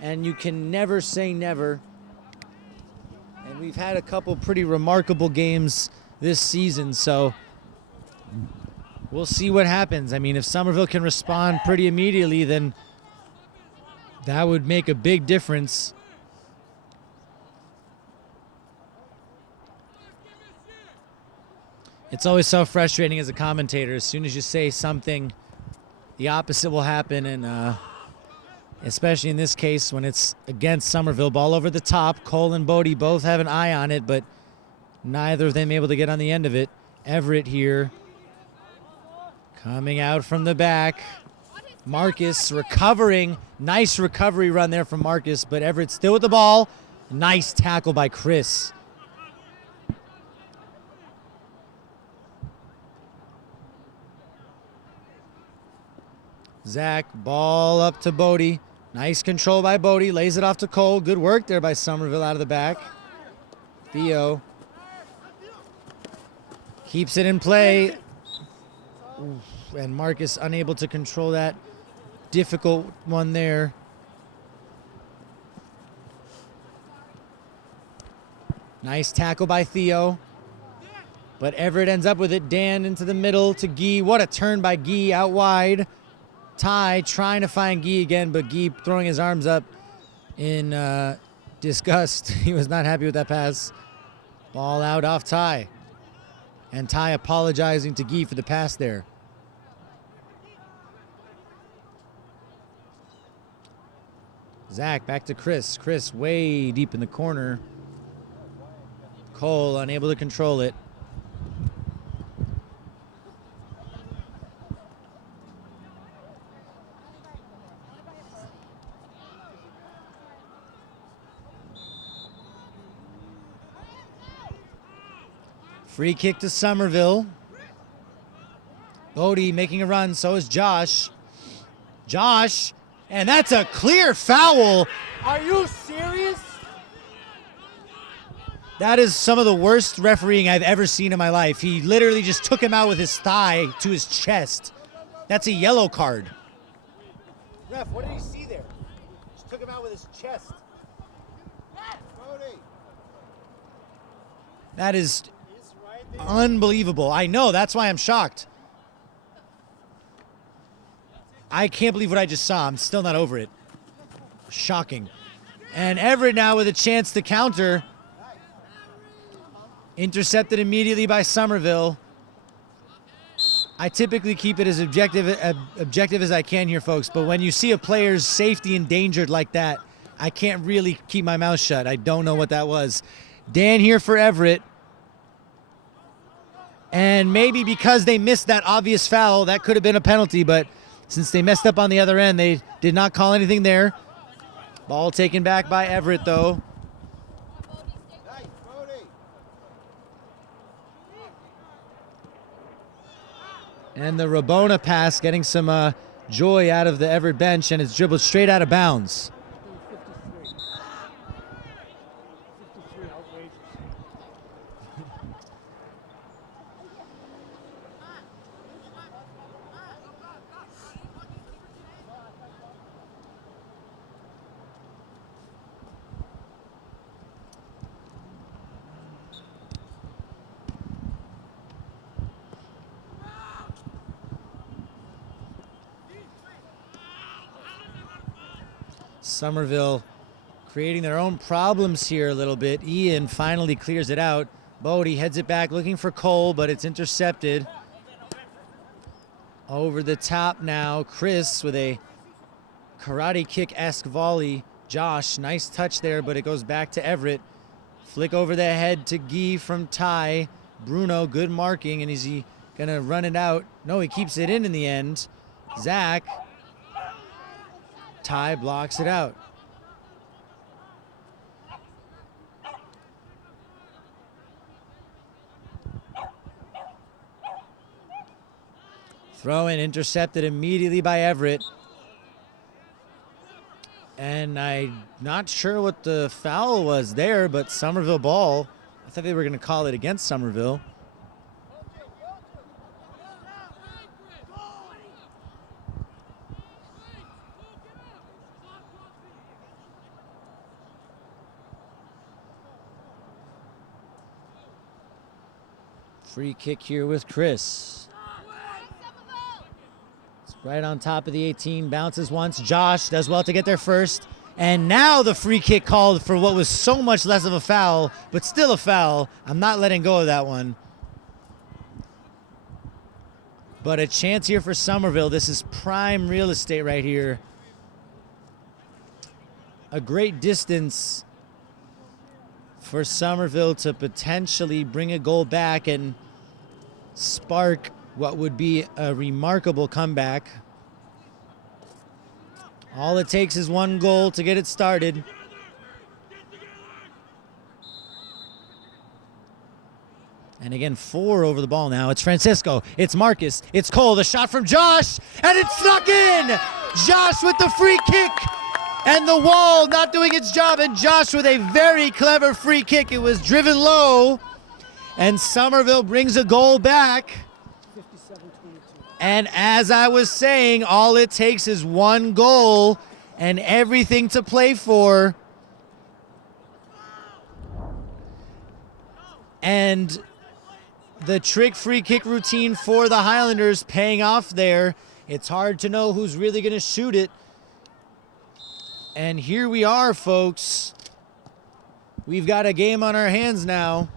and you can never say never. And we've had a couple pretty remarkable games this season, so we'll see what happens. I mean, if Somerville can respond pretty immediately, then that would make a big difference. It's always so frustrating as a commentator. As soon as you say something, the opposite will happen, and especially in this case when it's against Somerville. Ball over the top. Cole and Bodie both have an eye on it, but neither of them able to get on the end of it. Everett here coming out from the back. Marcus recovering. Nice recovery run there from Marcus, but Everett still with the ball. Nice tackle by Chris. Zach, ball up to Bodie. Nice control by Bodie. Lays it off to Cole. Good work there by Somerville out of the back. Theo keeps it in play. Oof, and Marcus unable to control that difficult one there. Nice tackle by Theo. But Everett ends up with it. Dan into the middle to Guy. What a turn by Guy out wide. Ty trying to find Guy again, but Guy throwing his arms up in disgust. He was not happy with that pass. Ball out off Ty. And Ty apologizing to Guy for the pass there. Zach back to Chris. Chris way deep in the corner. Cole unable to control it. Free kick to Somerville. Bodie making a run, so is Josh. Josh, and that's a clear foul. Are you serious? That is some of the worst refereeing I've ever seen in my life. He literally just took him out with his thigh to his chest. That's a yellow card. Ref, what did he see there? Just took him out with his chest. That is unbelievable. I know, that's why I'm shocked. I can't believe what I just saw. I'm still not over it. Shocking. And Everett now with a chance to counter. Intercepted immediately by Somerville. I typically keep it as objective as I can here, folks, but when you see a player's safety endangered like that, I can't really keep my mouth shut. I don't know what that was. Dan here for Everett. And maybe because they missed that obvious foul, that could have been a penalty, but since they messed up on the other end, they did not call anything there. Ball taken back by Everett, though. And the Rabona pass getting some joy out of the Everett bench, and it's dribbled straight out of bounds. Somerville creating their own problems here a little bit. Ian finally clears it out. Bodie heads it back looking for Cole, but it's intercepted. Over the top now, Chris with a karate kick-esque volley. Josh, nice touch there, but it goes back to Everett. Flick over the head to Guy from Ty. Bruno, good marking, and is he gonna run it out? No, he keeps it in the end. Zach. Ty blocks it out. Throw in intercepted immediately by Everett. And I'm not sure what the foul was there, but Somerville ball. I thought they were going to call it against Somerville. Free kick here with Chris. Right on top of the 18, bounces once. Josh does well to get there first. And now the free kick called for what was so much less of a foul, but still a foul. I'm not letting go of that one. But a chance here for Somerville. This is prime real estate right here. A great distance for Somerville to potentially bring a goal back and spark what would be a remarkable comeback. All it takes is one goal to get it started. And again, 4 over the ball now. It's Francisco, it's Marcus, it's Cole, the shot from Josh, and it's snuck in! Josh with the free kick, and the wall not doing its job, and Josh with a very clever free kick. It was driven low, and Somerville brings a goal back. And as I was saying, all it takes is one goal and everything to play for. And the trick free kick routine for the Highlanders paying off there. It's hard to know who's really going to shoot it. And here we are, folks. We've got a game on our hands now.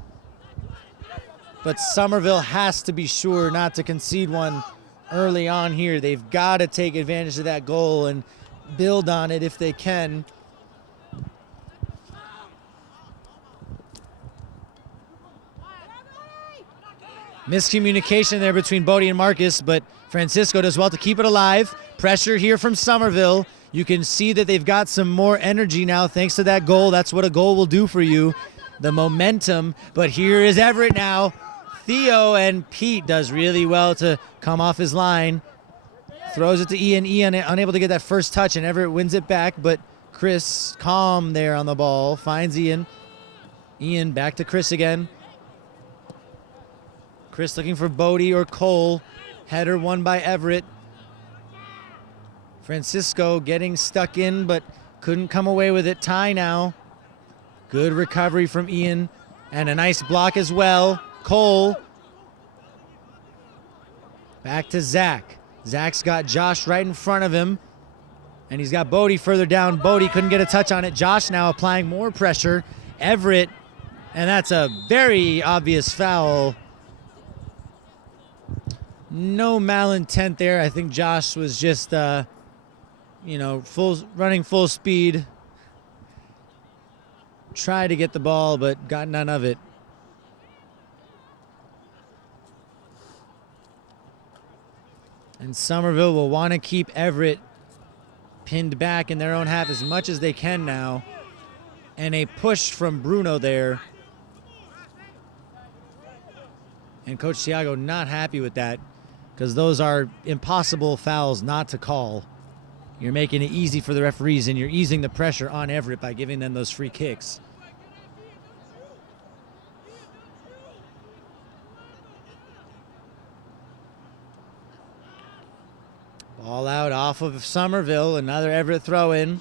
But Somerville has to be sure not to concede one early on here. They've got to take advantage of that goal and build on it if they can. Miscommunication there between Bodie and Marcus, but Francisco does well to keep it alive. Pressure here from Somerville. You can see that they've got some more energy now thanks to that goal. That's what a goal will do for you, the momentum. But here is Everett now. Theo, and Pete does really well to come off his line. Throws it to Ian. Ian unable to get that first touch, and Everett wins it back, but Chris calm there on the ball. Finds Ian. Ian back to Chris again. Chris looking for Bodie or Cole. Header won by Everett. Francisco getting stuck in, but couldn't come away with it. Tie now. Good recovery from Ian, and a nice block as well. Cole. Back to Zach. Zach's got Josh right in front of him. And he's got Bodie further down. Bodie couldn't get a touch on it. Josh now applying more pressure. Everett. And that's a very obvious foul. No malintent there. I think Josh was just, running full speed. Tried to get the ball, but got none of it. And Somerville will want to keep Everett pinned back in their own half as much as they can now. And a push from Bruno there. And Coach Thiago not happy with that, because those are impossible fouls not to call. You're making it easy for the referees, and you're easing the pressure on Everett by giving them those free kicks. Ball out off of Somerville. Another Everett throw in.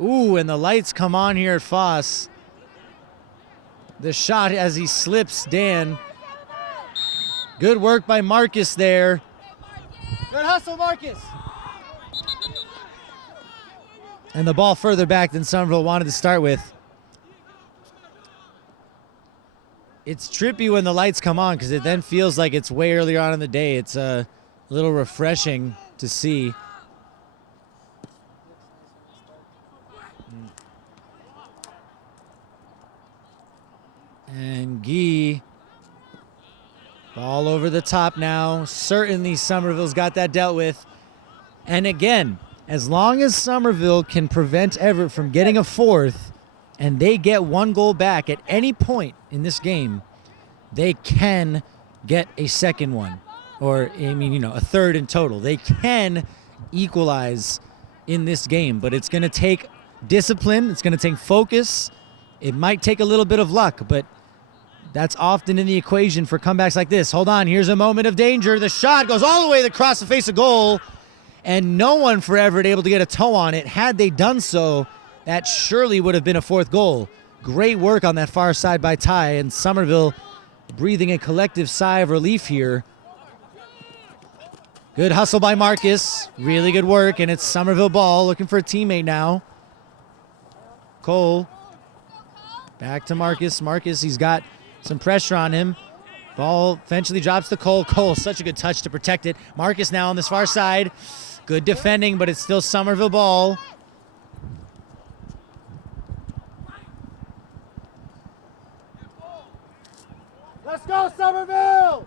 Ooh, and the lights come on here at Foss. The shot as he slips, Dan. Good work by Marcus there. Good hustle, Marcus. And the ball further back than Somerville wanted to start with. It's trippy when the lights come on because it then feels like it's way earlier on in the day. It's a little refreshing to see. And Guy, ball over the top now. Certainly Somerville's got that dealt with. And again, as long as Somerville can prevent Everett from getting a fourth and they get one goal back at any point in this game, they can get a second one. Or, a third in total. They can equalize in this game, but it's going to take discipline. It's going to take focus. It might take a little bit of luck, but that's often in the equation for comebacks like this. Hold on, here's a moment of danger. The shot goes all the way across the face of goal, and no one for Everett able to get a toe on it. Had they done so, that surely would have been a fourth goal. Great work on that far side by Ty, and Somerville breathing a collective sigh of relief here. Good hustle by Marcus. Really good work, and it's Somerville ball looking for a teammate now. Cole. Back to Marcus. Marcus, he's got some pressure on him. Ball eventually drops to Cole. Cole, such a good touch to protect it. Marcus now on this far side. Good defending, but it's still Somerville ball. Let's go, Somerville!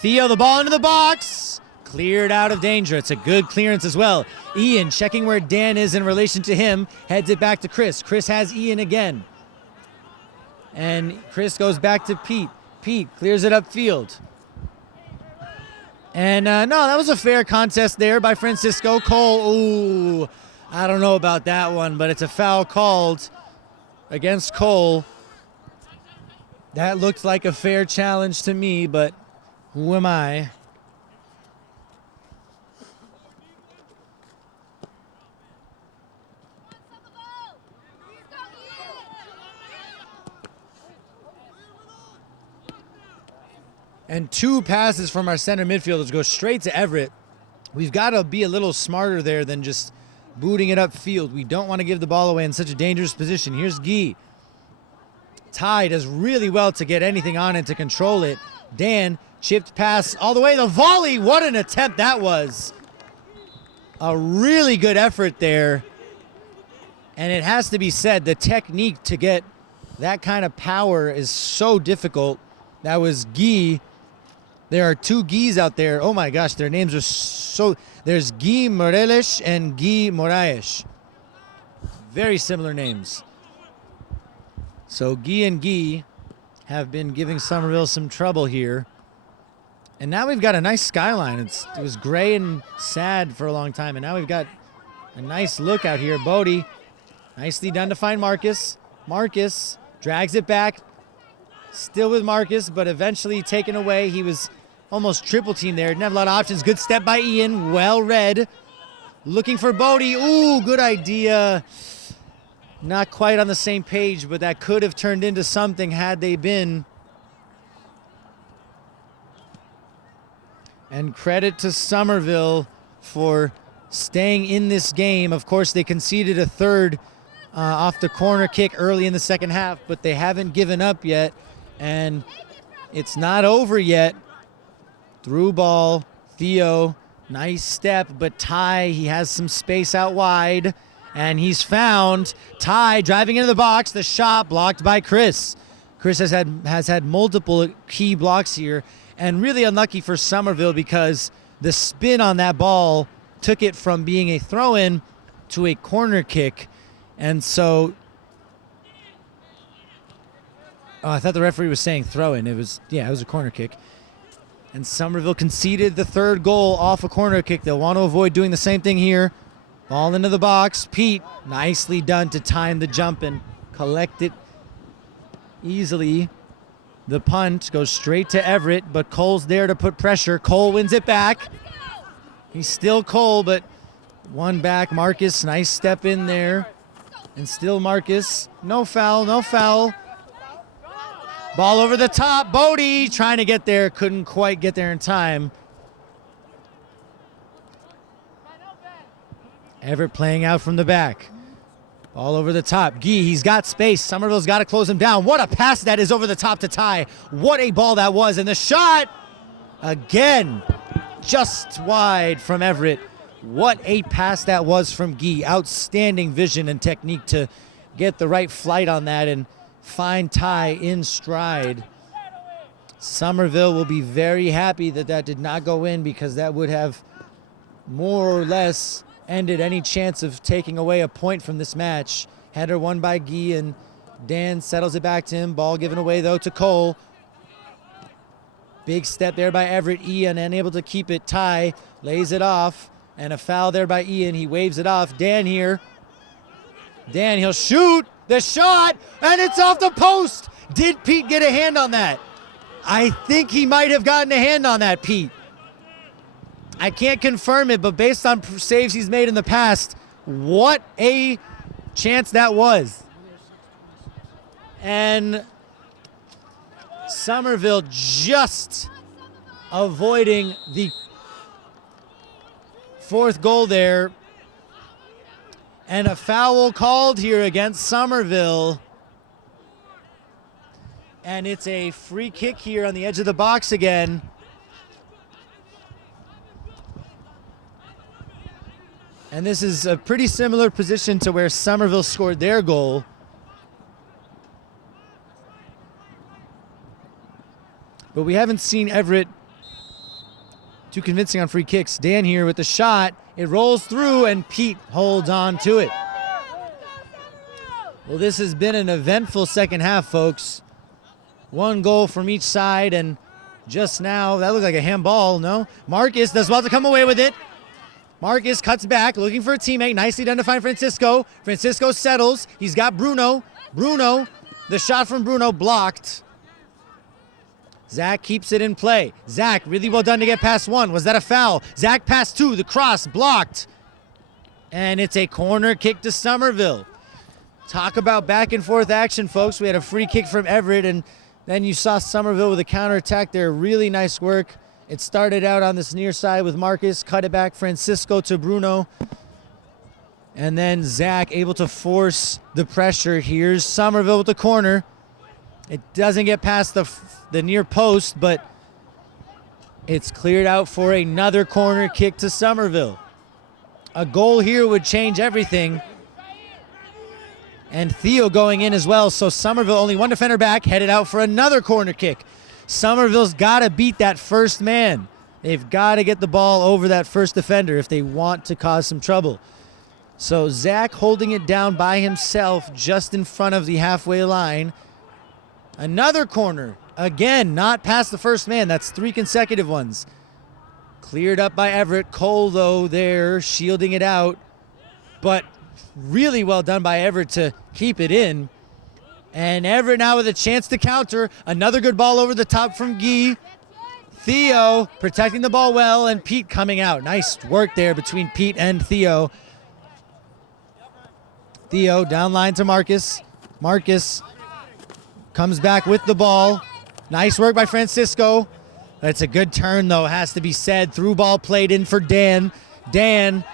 Theo, the ball into the box. Cleared out of danger. It's a good clearance as well. Ian checking where Dan is in relation to him. Heads it back to Chris. Chris has Ian again. And Chris goes back to Pete. Pete clears it upfield. And no, that was a fair contest there by Francisco. Cole, ooh, I don't know about that one, but it's a foul called against Cole. That looked like a fair challenge to me, but who am I? And two passes from our center midfielders go straight to Everett. We've got to be a little smarter there than just booting it upfield. We don't want to give the ball away in such a dangerous position. Here's Guy. Ty does really well to get anything on it to control it. Dan, chipped pass all the way. The volley, what an attempt that was. A really good effort there. And it has to be said, the technique to get that kind of power is so difficult. That was Guy. There are two Guys out there. Oh my gosh, their names are so... There's Guy Moreles and Guy Moraes. Very similar names. So Guy and Guy have been giving Somerville some trouble here. And now we've got a nice skyline. It was gray and sad for a long time, and now we've got a nice look out here. Bodie, nicely done to find Marcus. Marcus drags it back. Still with Marcus, but eventually taken away. He was almost triple teamed there. Didn't have a lot of options. Good step by Ian. Well read. Looking for Bodie. Ooh, good idea. Not quite on the same page, but that could have turned into something had they been. And credit to Somerville for staying in this game. Of course, they conceded a third off the corner kick early in the second half, but they haven't given up yet. And it's not over yet. Through ball, Theo, nice step, but Ty, he has some space out wide, and he's found. Ty driving into the box, the shot blocked by Chris. Chris has had multiple key blocks here, and really unlucky for Somerville because the spin on that ball took it from being a throw-in to a corner kick, and so... Oh, I thought the referee was saying throw-in. It was a corner kick. And Somerville conceded the third goal off a corner kick. They'll want to avoid doing the same thing here. Ball into the box. Pete, nicely done to time the jump and collect it easily. The punt goes straight to Everett, but Cole's there to put pressure. Cole wins it back. He's still Cole, but one back. Marcus, nice step in there. And still Marcus. No foul, no foul. Ball over the top. Bodie trying to get there. Couldn't quite get there in time. Everett playing out from the back. All over the top. Gee, he's got space. Somerville's got to close him down. What a pass that is over the top to Ty. What a ball that was. And the shot, again, just wide from Everett. What a pass that was from Gee. Outstanding vision and technique to get the right flight on that and find Ty in stride. Somerville will be very happy that that did not go in, because that would have more or less ended any chance of taking away a point from this match. Header won by Gee, and Dan settles it back to him. Ball given away, though, to Cole. Big step there by Everett. Ian unable to keep it. Ty lays it off, and a foul there by Ian. He waves it off. Dan here. Dan, he'll shoot. The shot, and it's off the post. Did Pete get a hand on that? I think he might have gotten a hand on that, Pete. I can't confirm it, but based on saves he's made in the past, what a chance that was. And Somerville just avoiding the fourth goal there. And a foul called here against Somerville. And it's a free kick here on the edge of the box again. And this is a pretty similar position to where Somerville scored their goal. But we haven't seen Everett too convincing on free kicks. Dan here with the shot. It rolls through, and Pete holds on to it. Well, this has been an eventful second half, folks. One goal from each side, and just now, that looked like a handball, no? Marcus does well to come away with it. Marcus cuts back, looking for a teammate. Nicely done to find Francisco. Francisco settles. He's got Bruno. Bruno, the shot from Bruno blocked. Zach keeps it in play. Zach, really well done to get past one. Was that a foul? Zach past two. The cross blocked. And it's a corner kick to Somerville. Talk about back and forth action, folks. We had a free kick from Everett, and then you saw Somerville with a counterattack there. Really nice work. It started out on this near side with Marcus, cut it back, Francisco to Bruno. And then Zach able to force the pressure. Here's Somerville with the corner. It doesn't get past the near post, but it's cleared out for another corner kick to Somerville. A goal here would change everything. And Theo going in as well, so Somerville only one defender back, headed out for another corner kick. Somerville's got to beat that first man. They've got to get the ball over that first defender if they want to cause some trouble. So Zach holding it down by himself just in front of the halfway line. Another corner. Again, not past the first man. That's three consecutive ones. Cleared up by Everett. Cole, though, there, shielding it out. But really well done by Everett to keep it in. And Everett now with a chance to counter. Another good ball over the top from Guy. Theo protecting the ball well, and Pete coming out. Nice work there between Pete and Theo. Theo down line to Marcus. Marcus comes back with the ball. Nice work by Francisco. That's a good turn, though, has to be said. Through ball played in for Dan. Dan,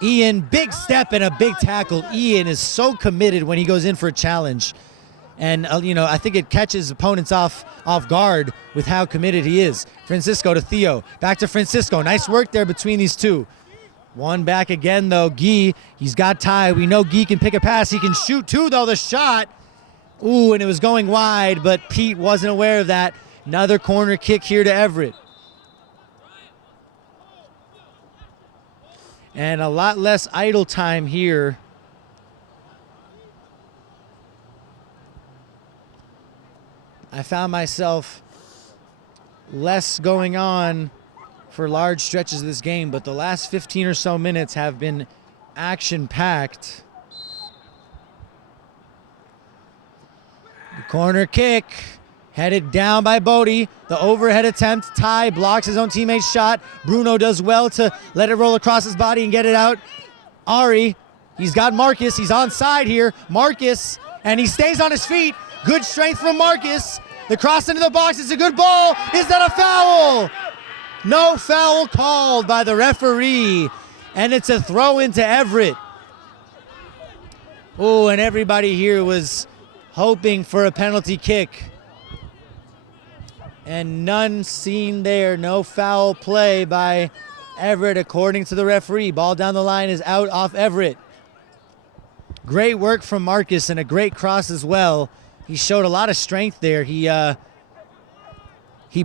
Ian, big step and a big tackle. Ian is so committed when he goes in for a challenge. And, I think it catches opponents off guard with how committed he is. Francisco to Theo. Back to Francisco. Nice work there between these two. One back again, though. Guy, he's got Ty. We know Guy can pick a pass. He can shoot, too, though. The shot. Ooh, and it was going wide, but Pete wasn't aware of that. Another corner kick here to Everett. And a lot less idle time here. I found myself less going on for large stretches of this game, but the last 15 or so minutes have been action-packed. The corner kick, headed down by Bodie. The overhead attempt, Ty blocks his own teammate's shot. Bruno does well to let it roll across his body and get it out. Ari, he's got Marcus, he's onside here. Marcus, and he stays on his feet. Good strength from Marcus. The cross into the box, it's a good ball. Is that a foul? No foul called by the referee. And it's a throw into Everett. Oh, and everybody here was hoping for a penalty kick. And none seen there. No foul play by Everett according to the referee. Ball down the line is out off Everett. Great work from Marcus and a great cross as well. He showed a lot of strength there. He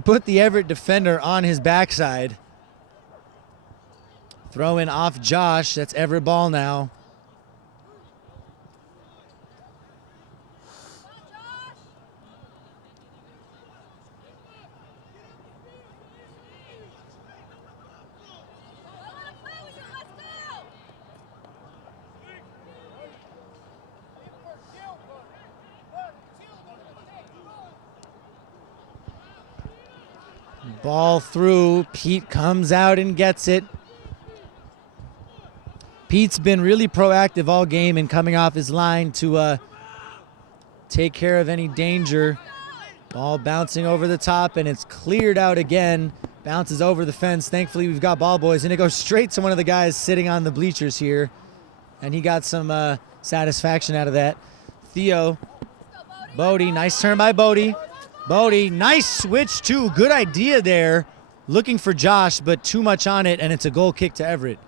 put the Everett defender on his backside. Throw in off Josh. That's Everett ball now. Ball through. Pete comes out and gets it. Pete's been really proactive all game and coming off his line to take care of any danger. Ball bouncing over the top, and it's cleared out again. Bounces over the fence. Thankfully, we've got ball boys, and it goes straight to one of the guys sitting on the bleachers here. And he got some satisfaction out of that. Theo, Bodie, nice turn by Bodie. Bodie, nice switch too. Good idea there. Looking for Josh, but too much on it, and it's a goal kick to Everett.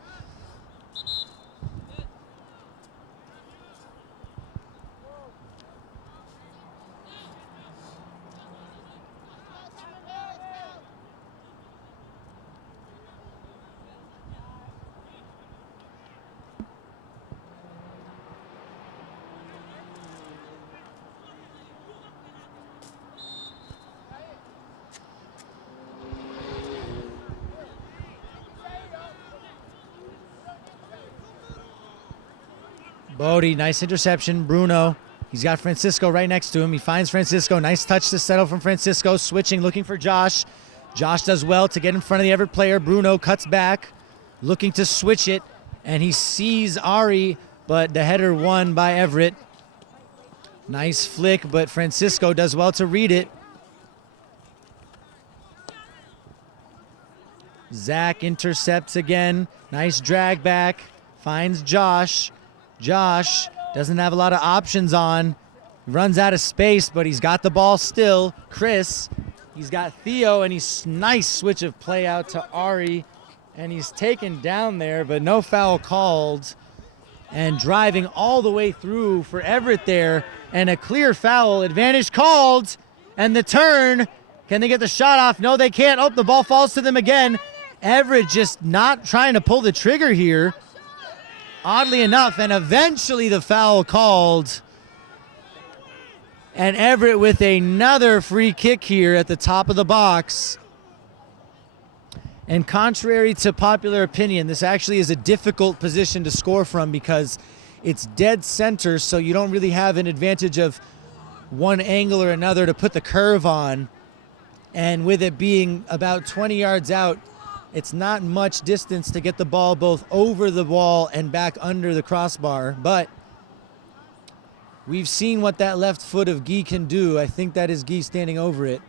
Bodie, nice interception. Bruno, he's got Francisco right next to him. He finds Francisco. Nice touch to settle from Francisco. Switching, looking for Josh. Josh does well to get in front of the Everett player. Bruno cuts back, looking to switch it, and he sees Ari, but the header won by Everett. Nice flick, but Francisco does well to read it. Zach intercepts again. Nice drag back. Finds Josh. Josh doesn't have a lot of options on. Runs out of space, but he's got the ball still. Chris, he's got Theo, and he's nice switch of play out to Ari. And he's taken down there, but no foul called. And driving all the way through for Everett there. And a clear foul. Advantage called. And the turn. Can they get the shot off? No, they can't. Oh, the ball falls to them again. Everett just not trying to pull the trigger here. Oddly enough, and eventually the foul called. And Everett with another free kick here at the top of the box. And contrary to popular opinion, this actually is a difficult position to score from because it's dead center, so you don't really have an advantage of one angle or another to put the curve on. And with it being about 20 yards out, it's not much distance to get the ball both over the wall and back under the crossbar, but we've seen what that left foot of Guy can do. I think that is Guy standing over it.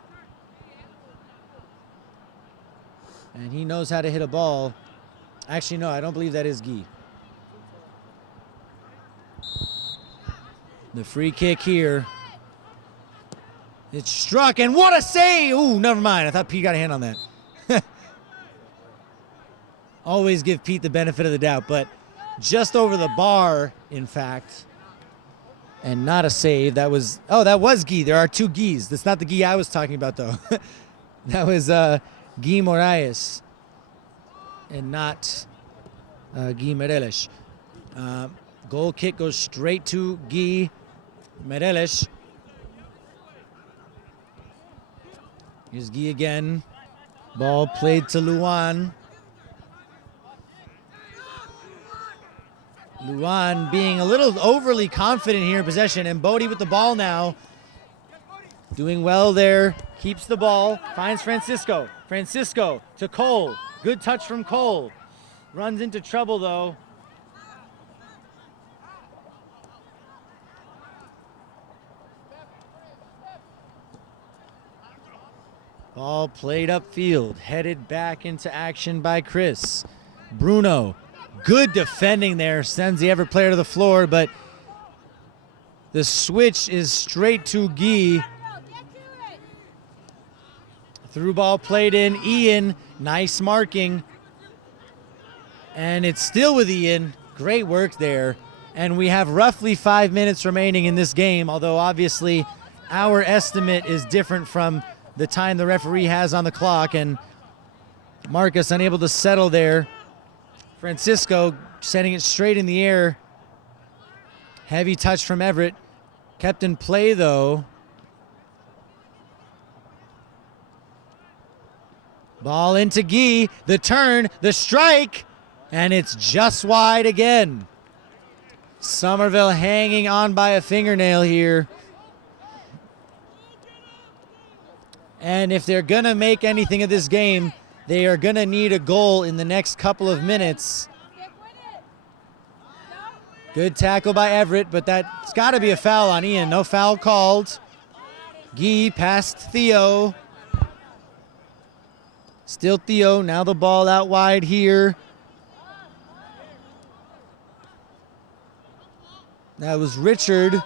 And he knows how to hit a ball. Actually, no, I don't believe that is Guy. The free kick here. It's struck, and what a save! Ooh, never mind. I thought Pete got a hand on that. Always give Pete the benefit of the doubt, but just over the bar, in fact, and not a save. That was Guy. There are two Guys. That's not the Guy I was talking about, though. That was Guy Moraes and not Guy Meirelles. Goal kick goes straight to Guy Meirelles. Here's Guy again. Ball played to Luan. Luan being a little overly confident here in possession, and Bodie with the ball now. Doing well there, keeps the ball, finds Francisco. Francisco to Cole, good touch from Cole. Runs into trouble though. Ball played upfield, headed back into action by Chris. Bruno Good defending there. Sends the Everett player to the floor, but the switch is straight to Guy. Through ball played in. Ian, nice marking. And it's still with Ian. Great work there. And we have roughly 5 minutes remaining in this game, although obviously our estimate is different from the time the referee has on the clock. And Marcus unable to settle there. Francisco sending it straight in the air. Heavy touch from Everett. Kept in play though. Ball into Guy. The turn, the strike, and it's just wide again. Somerville hanging on by a fingernail here. And if they're gonna make anything of this game, they are gonna need a goal in the next couple of minutes. Good tackle by Everett, but that's gotta be a foul on Ian. No foul called. Guy past Theo. Still Theo, now the ball out wide here. That was Richard,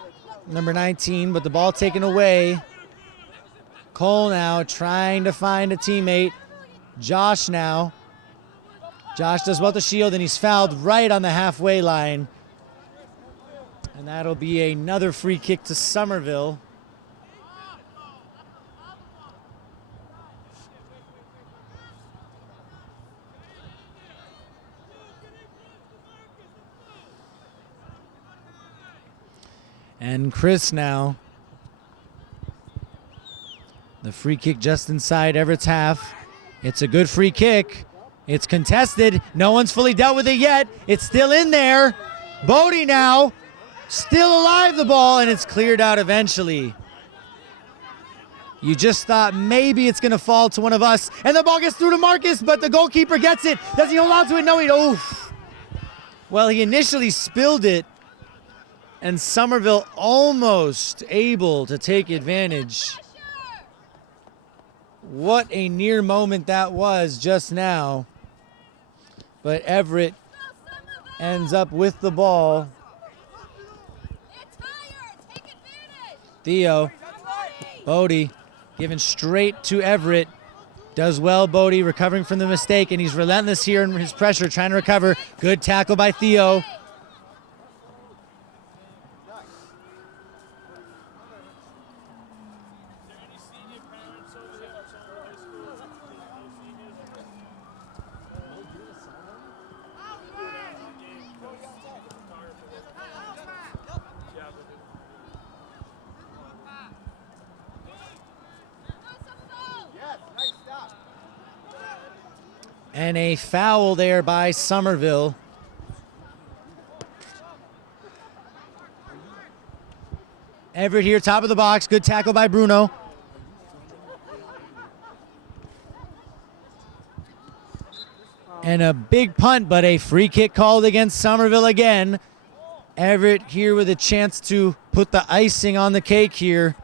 number 19, but the ball taken away. Cole now trying to find a teammate. Josh now. Josh does well to shield, and he's fouled right on the halfway line. And that'll be another free kick to Somerville. And Chris now. The free kick just inside Everett's half. It's a good free kick. It's contested. No one's fully dealt with it yet. It's still in there. Bodie now. Still alive, the ball, and it's cleared out eventually. You just thought maybe it's going to fall to one of us. And the ball gets through to Marcus, but the goalkeeper gets it. Does he hold on to it? No, he don't. Well, he initially spilled it. And Somerville almost able to take advantage. What a near moment that was just now. But Everett ends up with the ball. Theo. Bodie given straight to Everett. Does well, Bodie, recovering from the mistake, and he's relentless here in his pressure, trying to recover. Good tackle by Theo. And a foul there by Somerville. Everett here, top of the box. Good tackle by Bruno. And a big punt, but a free kick called against Somerville again. Everett here with a chance to put the icing on the cake here.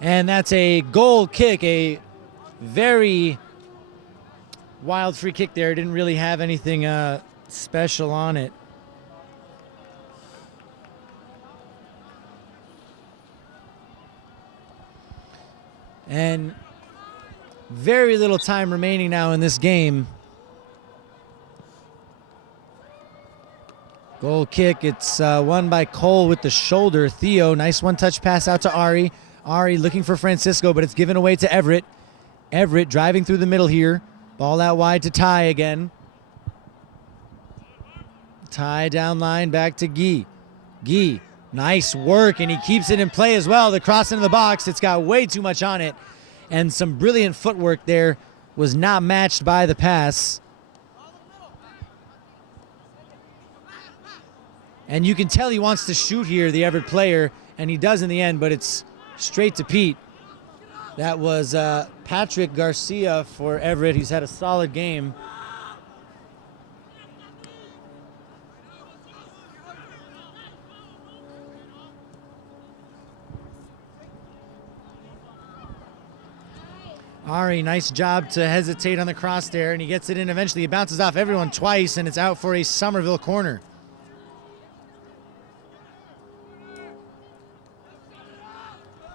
And that's a goal kick, a very wild free kick there. Didn't really have anything special on it. And very little time remaining now in this game. Goal kick, it's won by Cole with the shoulder. Theo, nice one-touch pass out to Ari. Ari looking for Francisco, but it's given away to Everett. Everett driving through the middle here. Ball out wide to Ty again. Ty down line, back to Guy. Guy, nice work, and he keeps it in play as well. The cross into the box, it's got way too much on it. And some brilliant footwork there was not matched by the pass. And you can tell he wants to shoot here, the Everett player, and he does in the end, but it's straight to Pete. That was Patrick Garcia for Everett. He's had a solid game. Ari, nice job to hesitate on the cross there, and he gets it in eventually. He bounces off everyone twice, and it's out for a Somerville corner.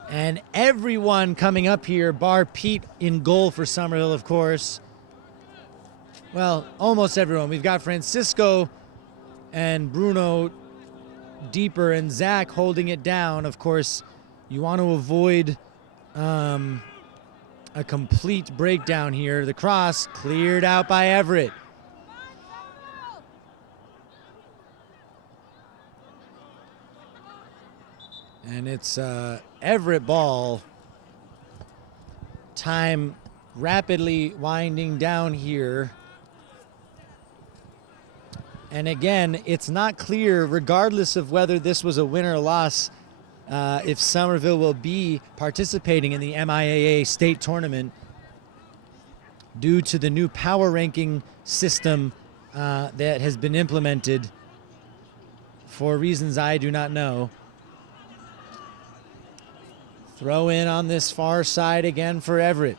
And everyone coming up here, bar Pete in goal for Somerville, of course. Well, almost everyone. We've got Francisco and Bruno deeper, and Zach holding it down. Of course, you want to avoid a complete breakdown here. The cross cleared out by Everett. And it's Everett ball. Time rapidly winding down here. And again, it's not clear, regardless of whether this was a win or a loss, if Somerville will be participating in the MIAA state tournament due to the new power ranking system that has been implemented for reasons I do not know. Throw in on this far side again for Everett.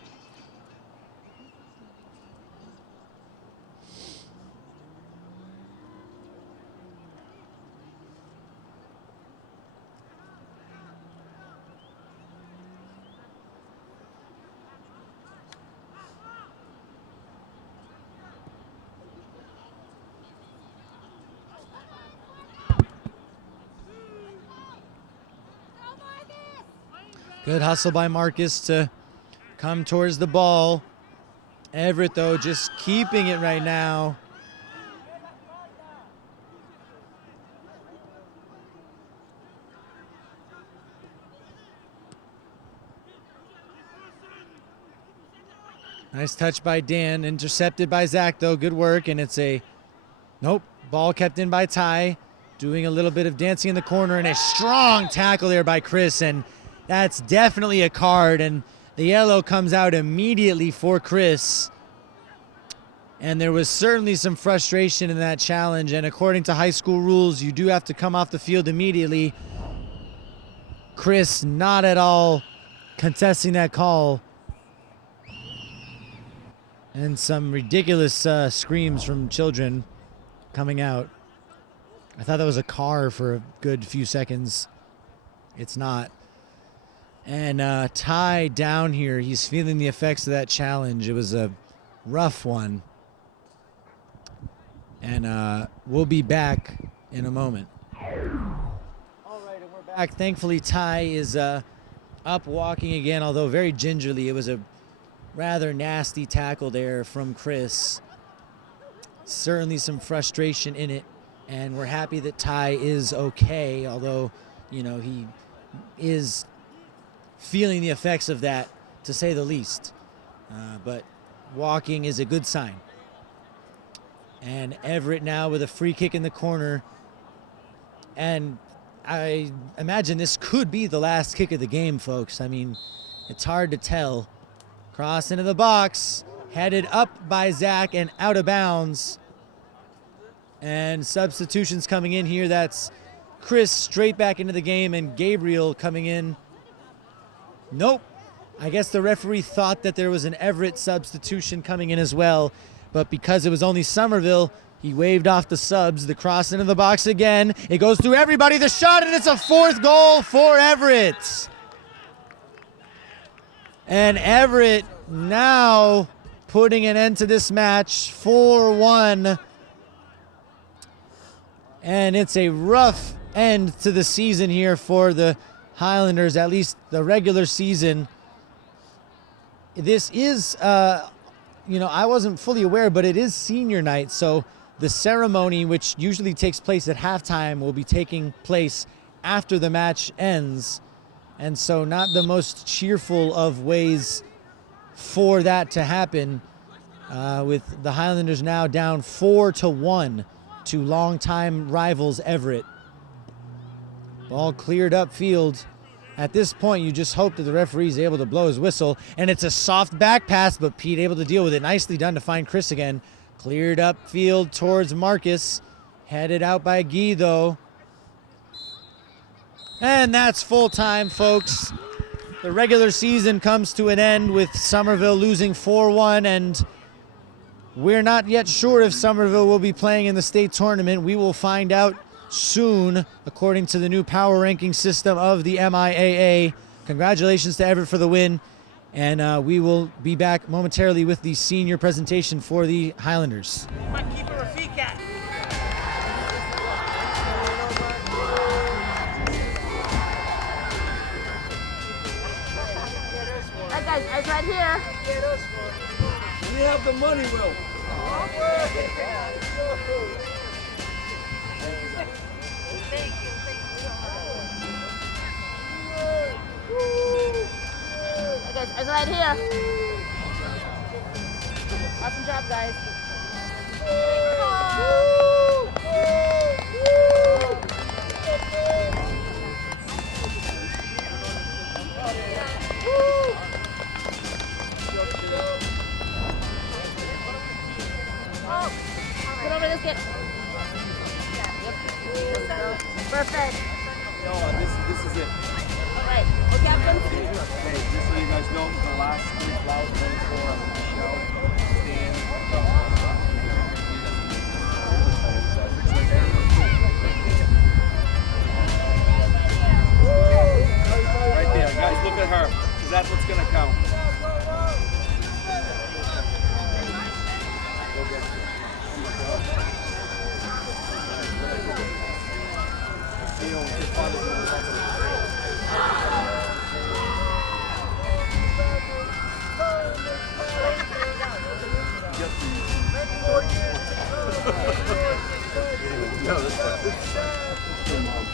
Good hustle by Marcus to come towards the ball. Everett, though, just keeping it right now. Nice touch by Dan. Intercepted by Zach, though. Good work. And it's a... Nope. Ball kept in by Ty. Doing a little bit of dancing in the corner. And a strong tackle there by Chris. And that's definitely a card, and the yellow comes out immediately for Chris. And there was certainly some frustration in that challenge, and according to high school rules, you do have to come off the field immediately. Chris not at all contesting that call. And some ridiculous screams from children coming out. I thought that was a car for a good few seconds. It's not. And Ty down here, he's feeling the effects of that challenge. It was a rough one. And we'll be back in a moment. All right, and we're back. Thankfully, Ty is up walking again, although very gingerly. It was a rather nasty tackle there from Chris. Certainly some frustration in it. And we're happy that Ty is okay, although, you know, he is feeling the effects of that, to say the least. But walking is a good sign. And Everett now with a free kick in the corner. And I imagine this could be the last kick of the game, folks. I mean, it's hard to tell. Cross into the box, headed up by Zach and out of bounds. And substitutions coming in here. That's Chris straight back into the game, and Gabriel coming in. Nope. I guess the referee thought that there was an Everett substitution coming in as well, but because it was only Somerville, he waved off the subs. The cross into the box again. It goes through everybody. The shot, and it's a fourth goal for Everett. And Everett now putting an end to this match, 4-1. And it's a rough end to the season here for the Highlanders, at least the regular season. This is, I wasn't fully aware, but it is senior night, so the ceremony, which usually takes place at halftime, will be taking place after the match ends. And so not the most cheerful of ways for that to happen, with the Highlanders now down 4-1 to longtime rivals Everett. Ball cleared up field. At this point, you just hope that the referee is able to blow his whistle, and it's a soft back pass, but Pete able to deal with it. Nicely done to find Chris again. Cleared up field towards Marcus. Headed out by Guy, though. And that's full time, folks. The regular season comes to an end with Somerville losing 4-1, and we're not yet sure if Somerville will be playing in the state tournament. We will find out soon, according to the new power ranking system of the MIAA. Congratulations to Everett for the win, and we will be back momentarily with the senior presentation for the Highlanders. Alright guys, eyes right here. We have the money, Will. Alright guys, eyes right here. Awesome job, guys. Put over this kid. Yep. Perfect. No, this is it. All right. Okay, Captain. Hey, just so you guys know, the last 3 flowers went for Michelle, Dan, right there, guys, look at her, because that's what's going to count. Come on,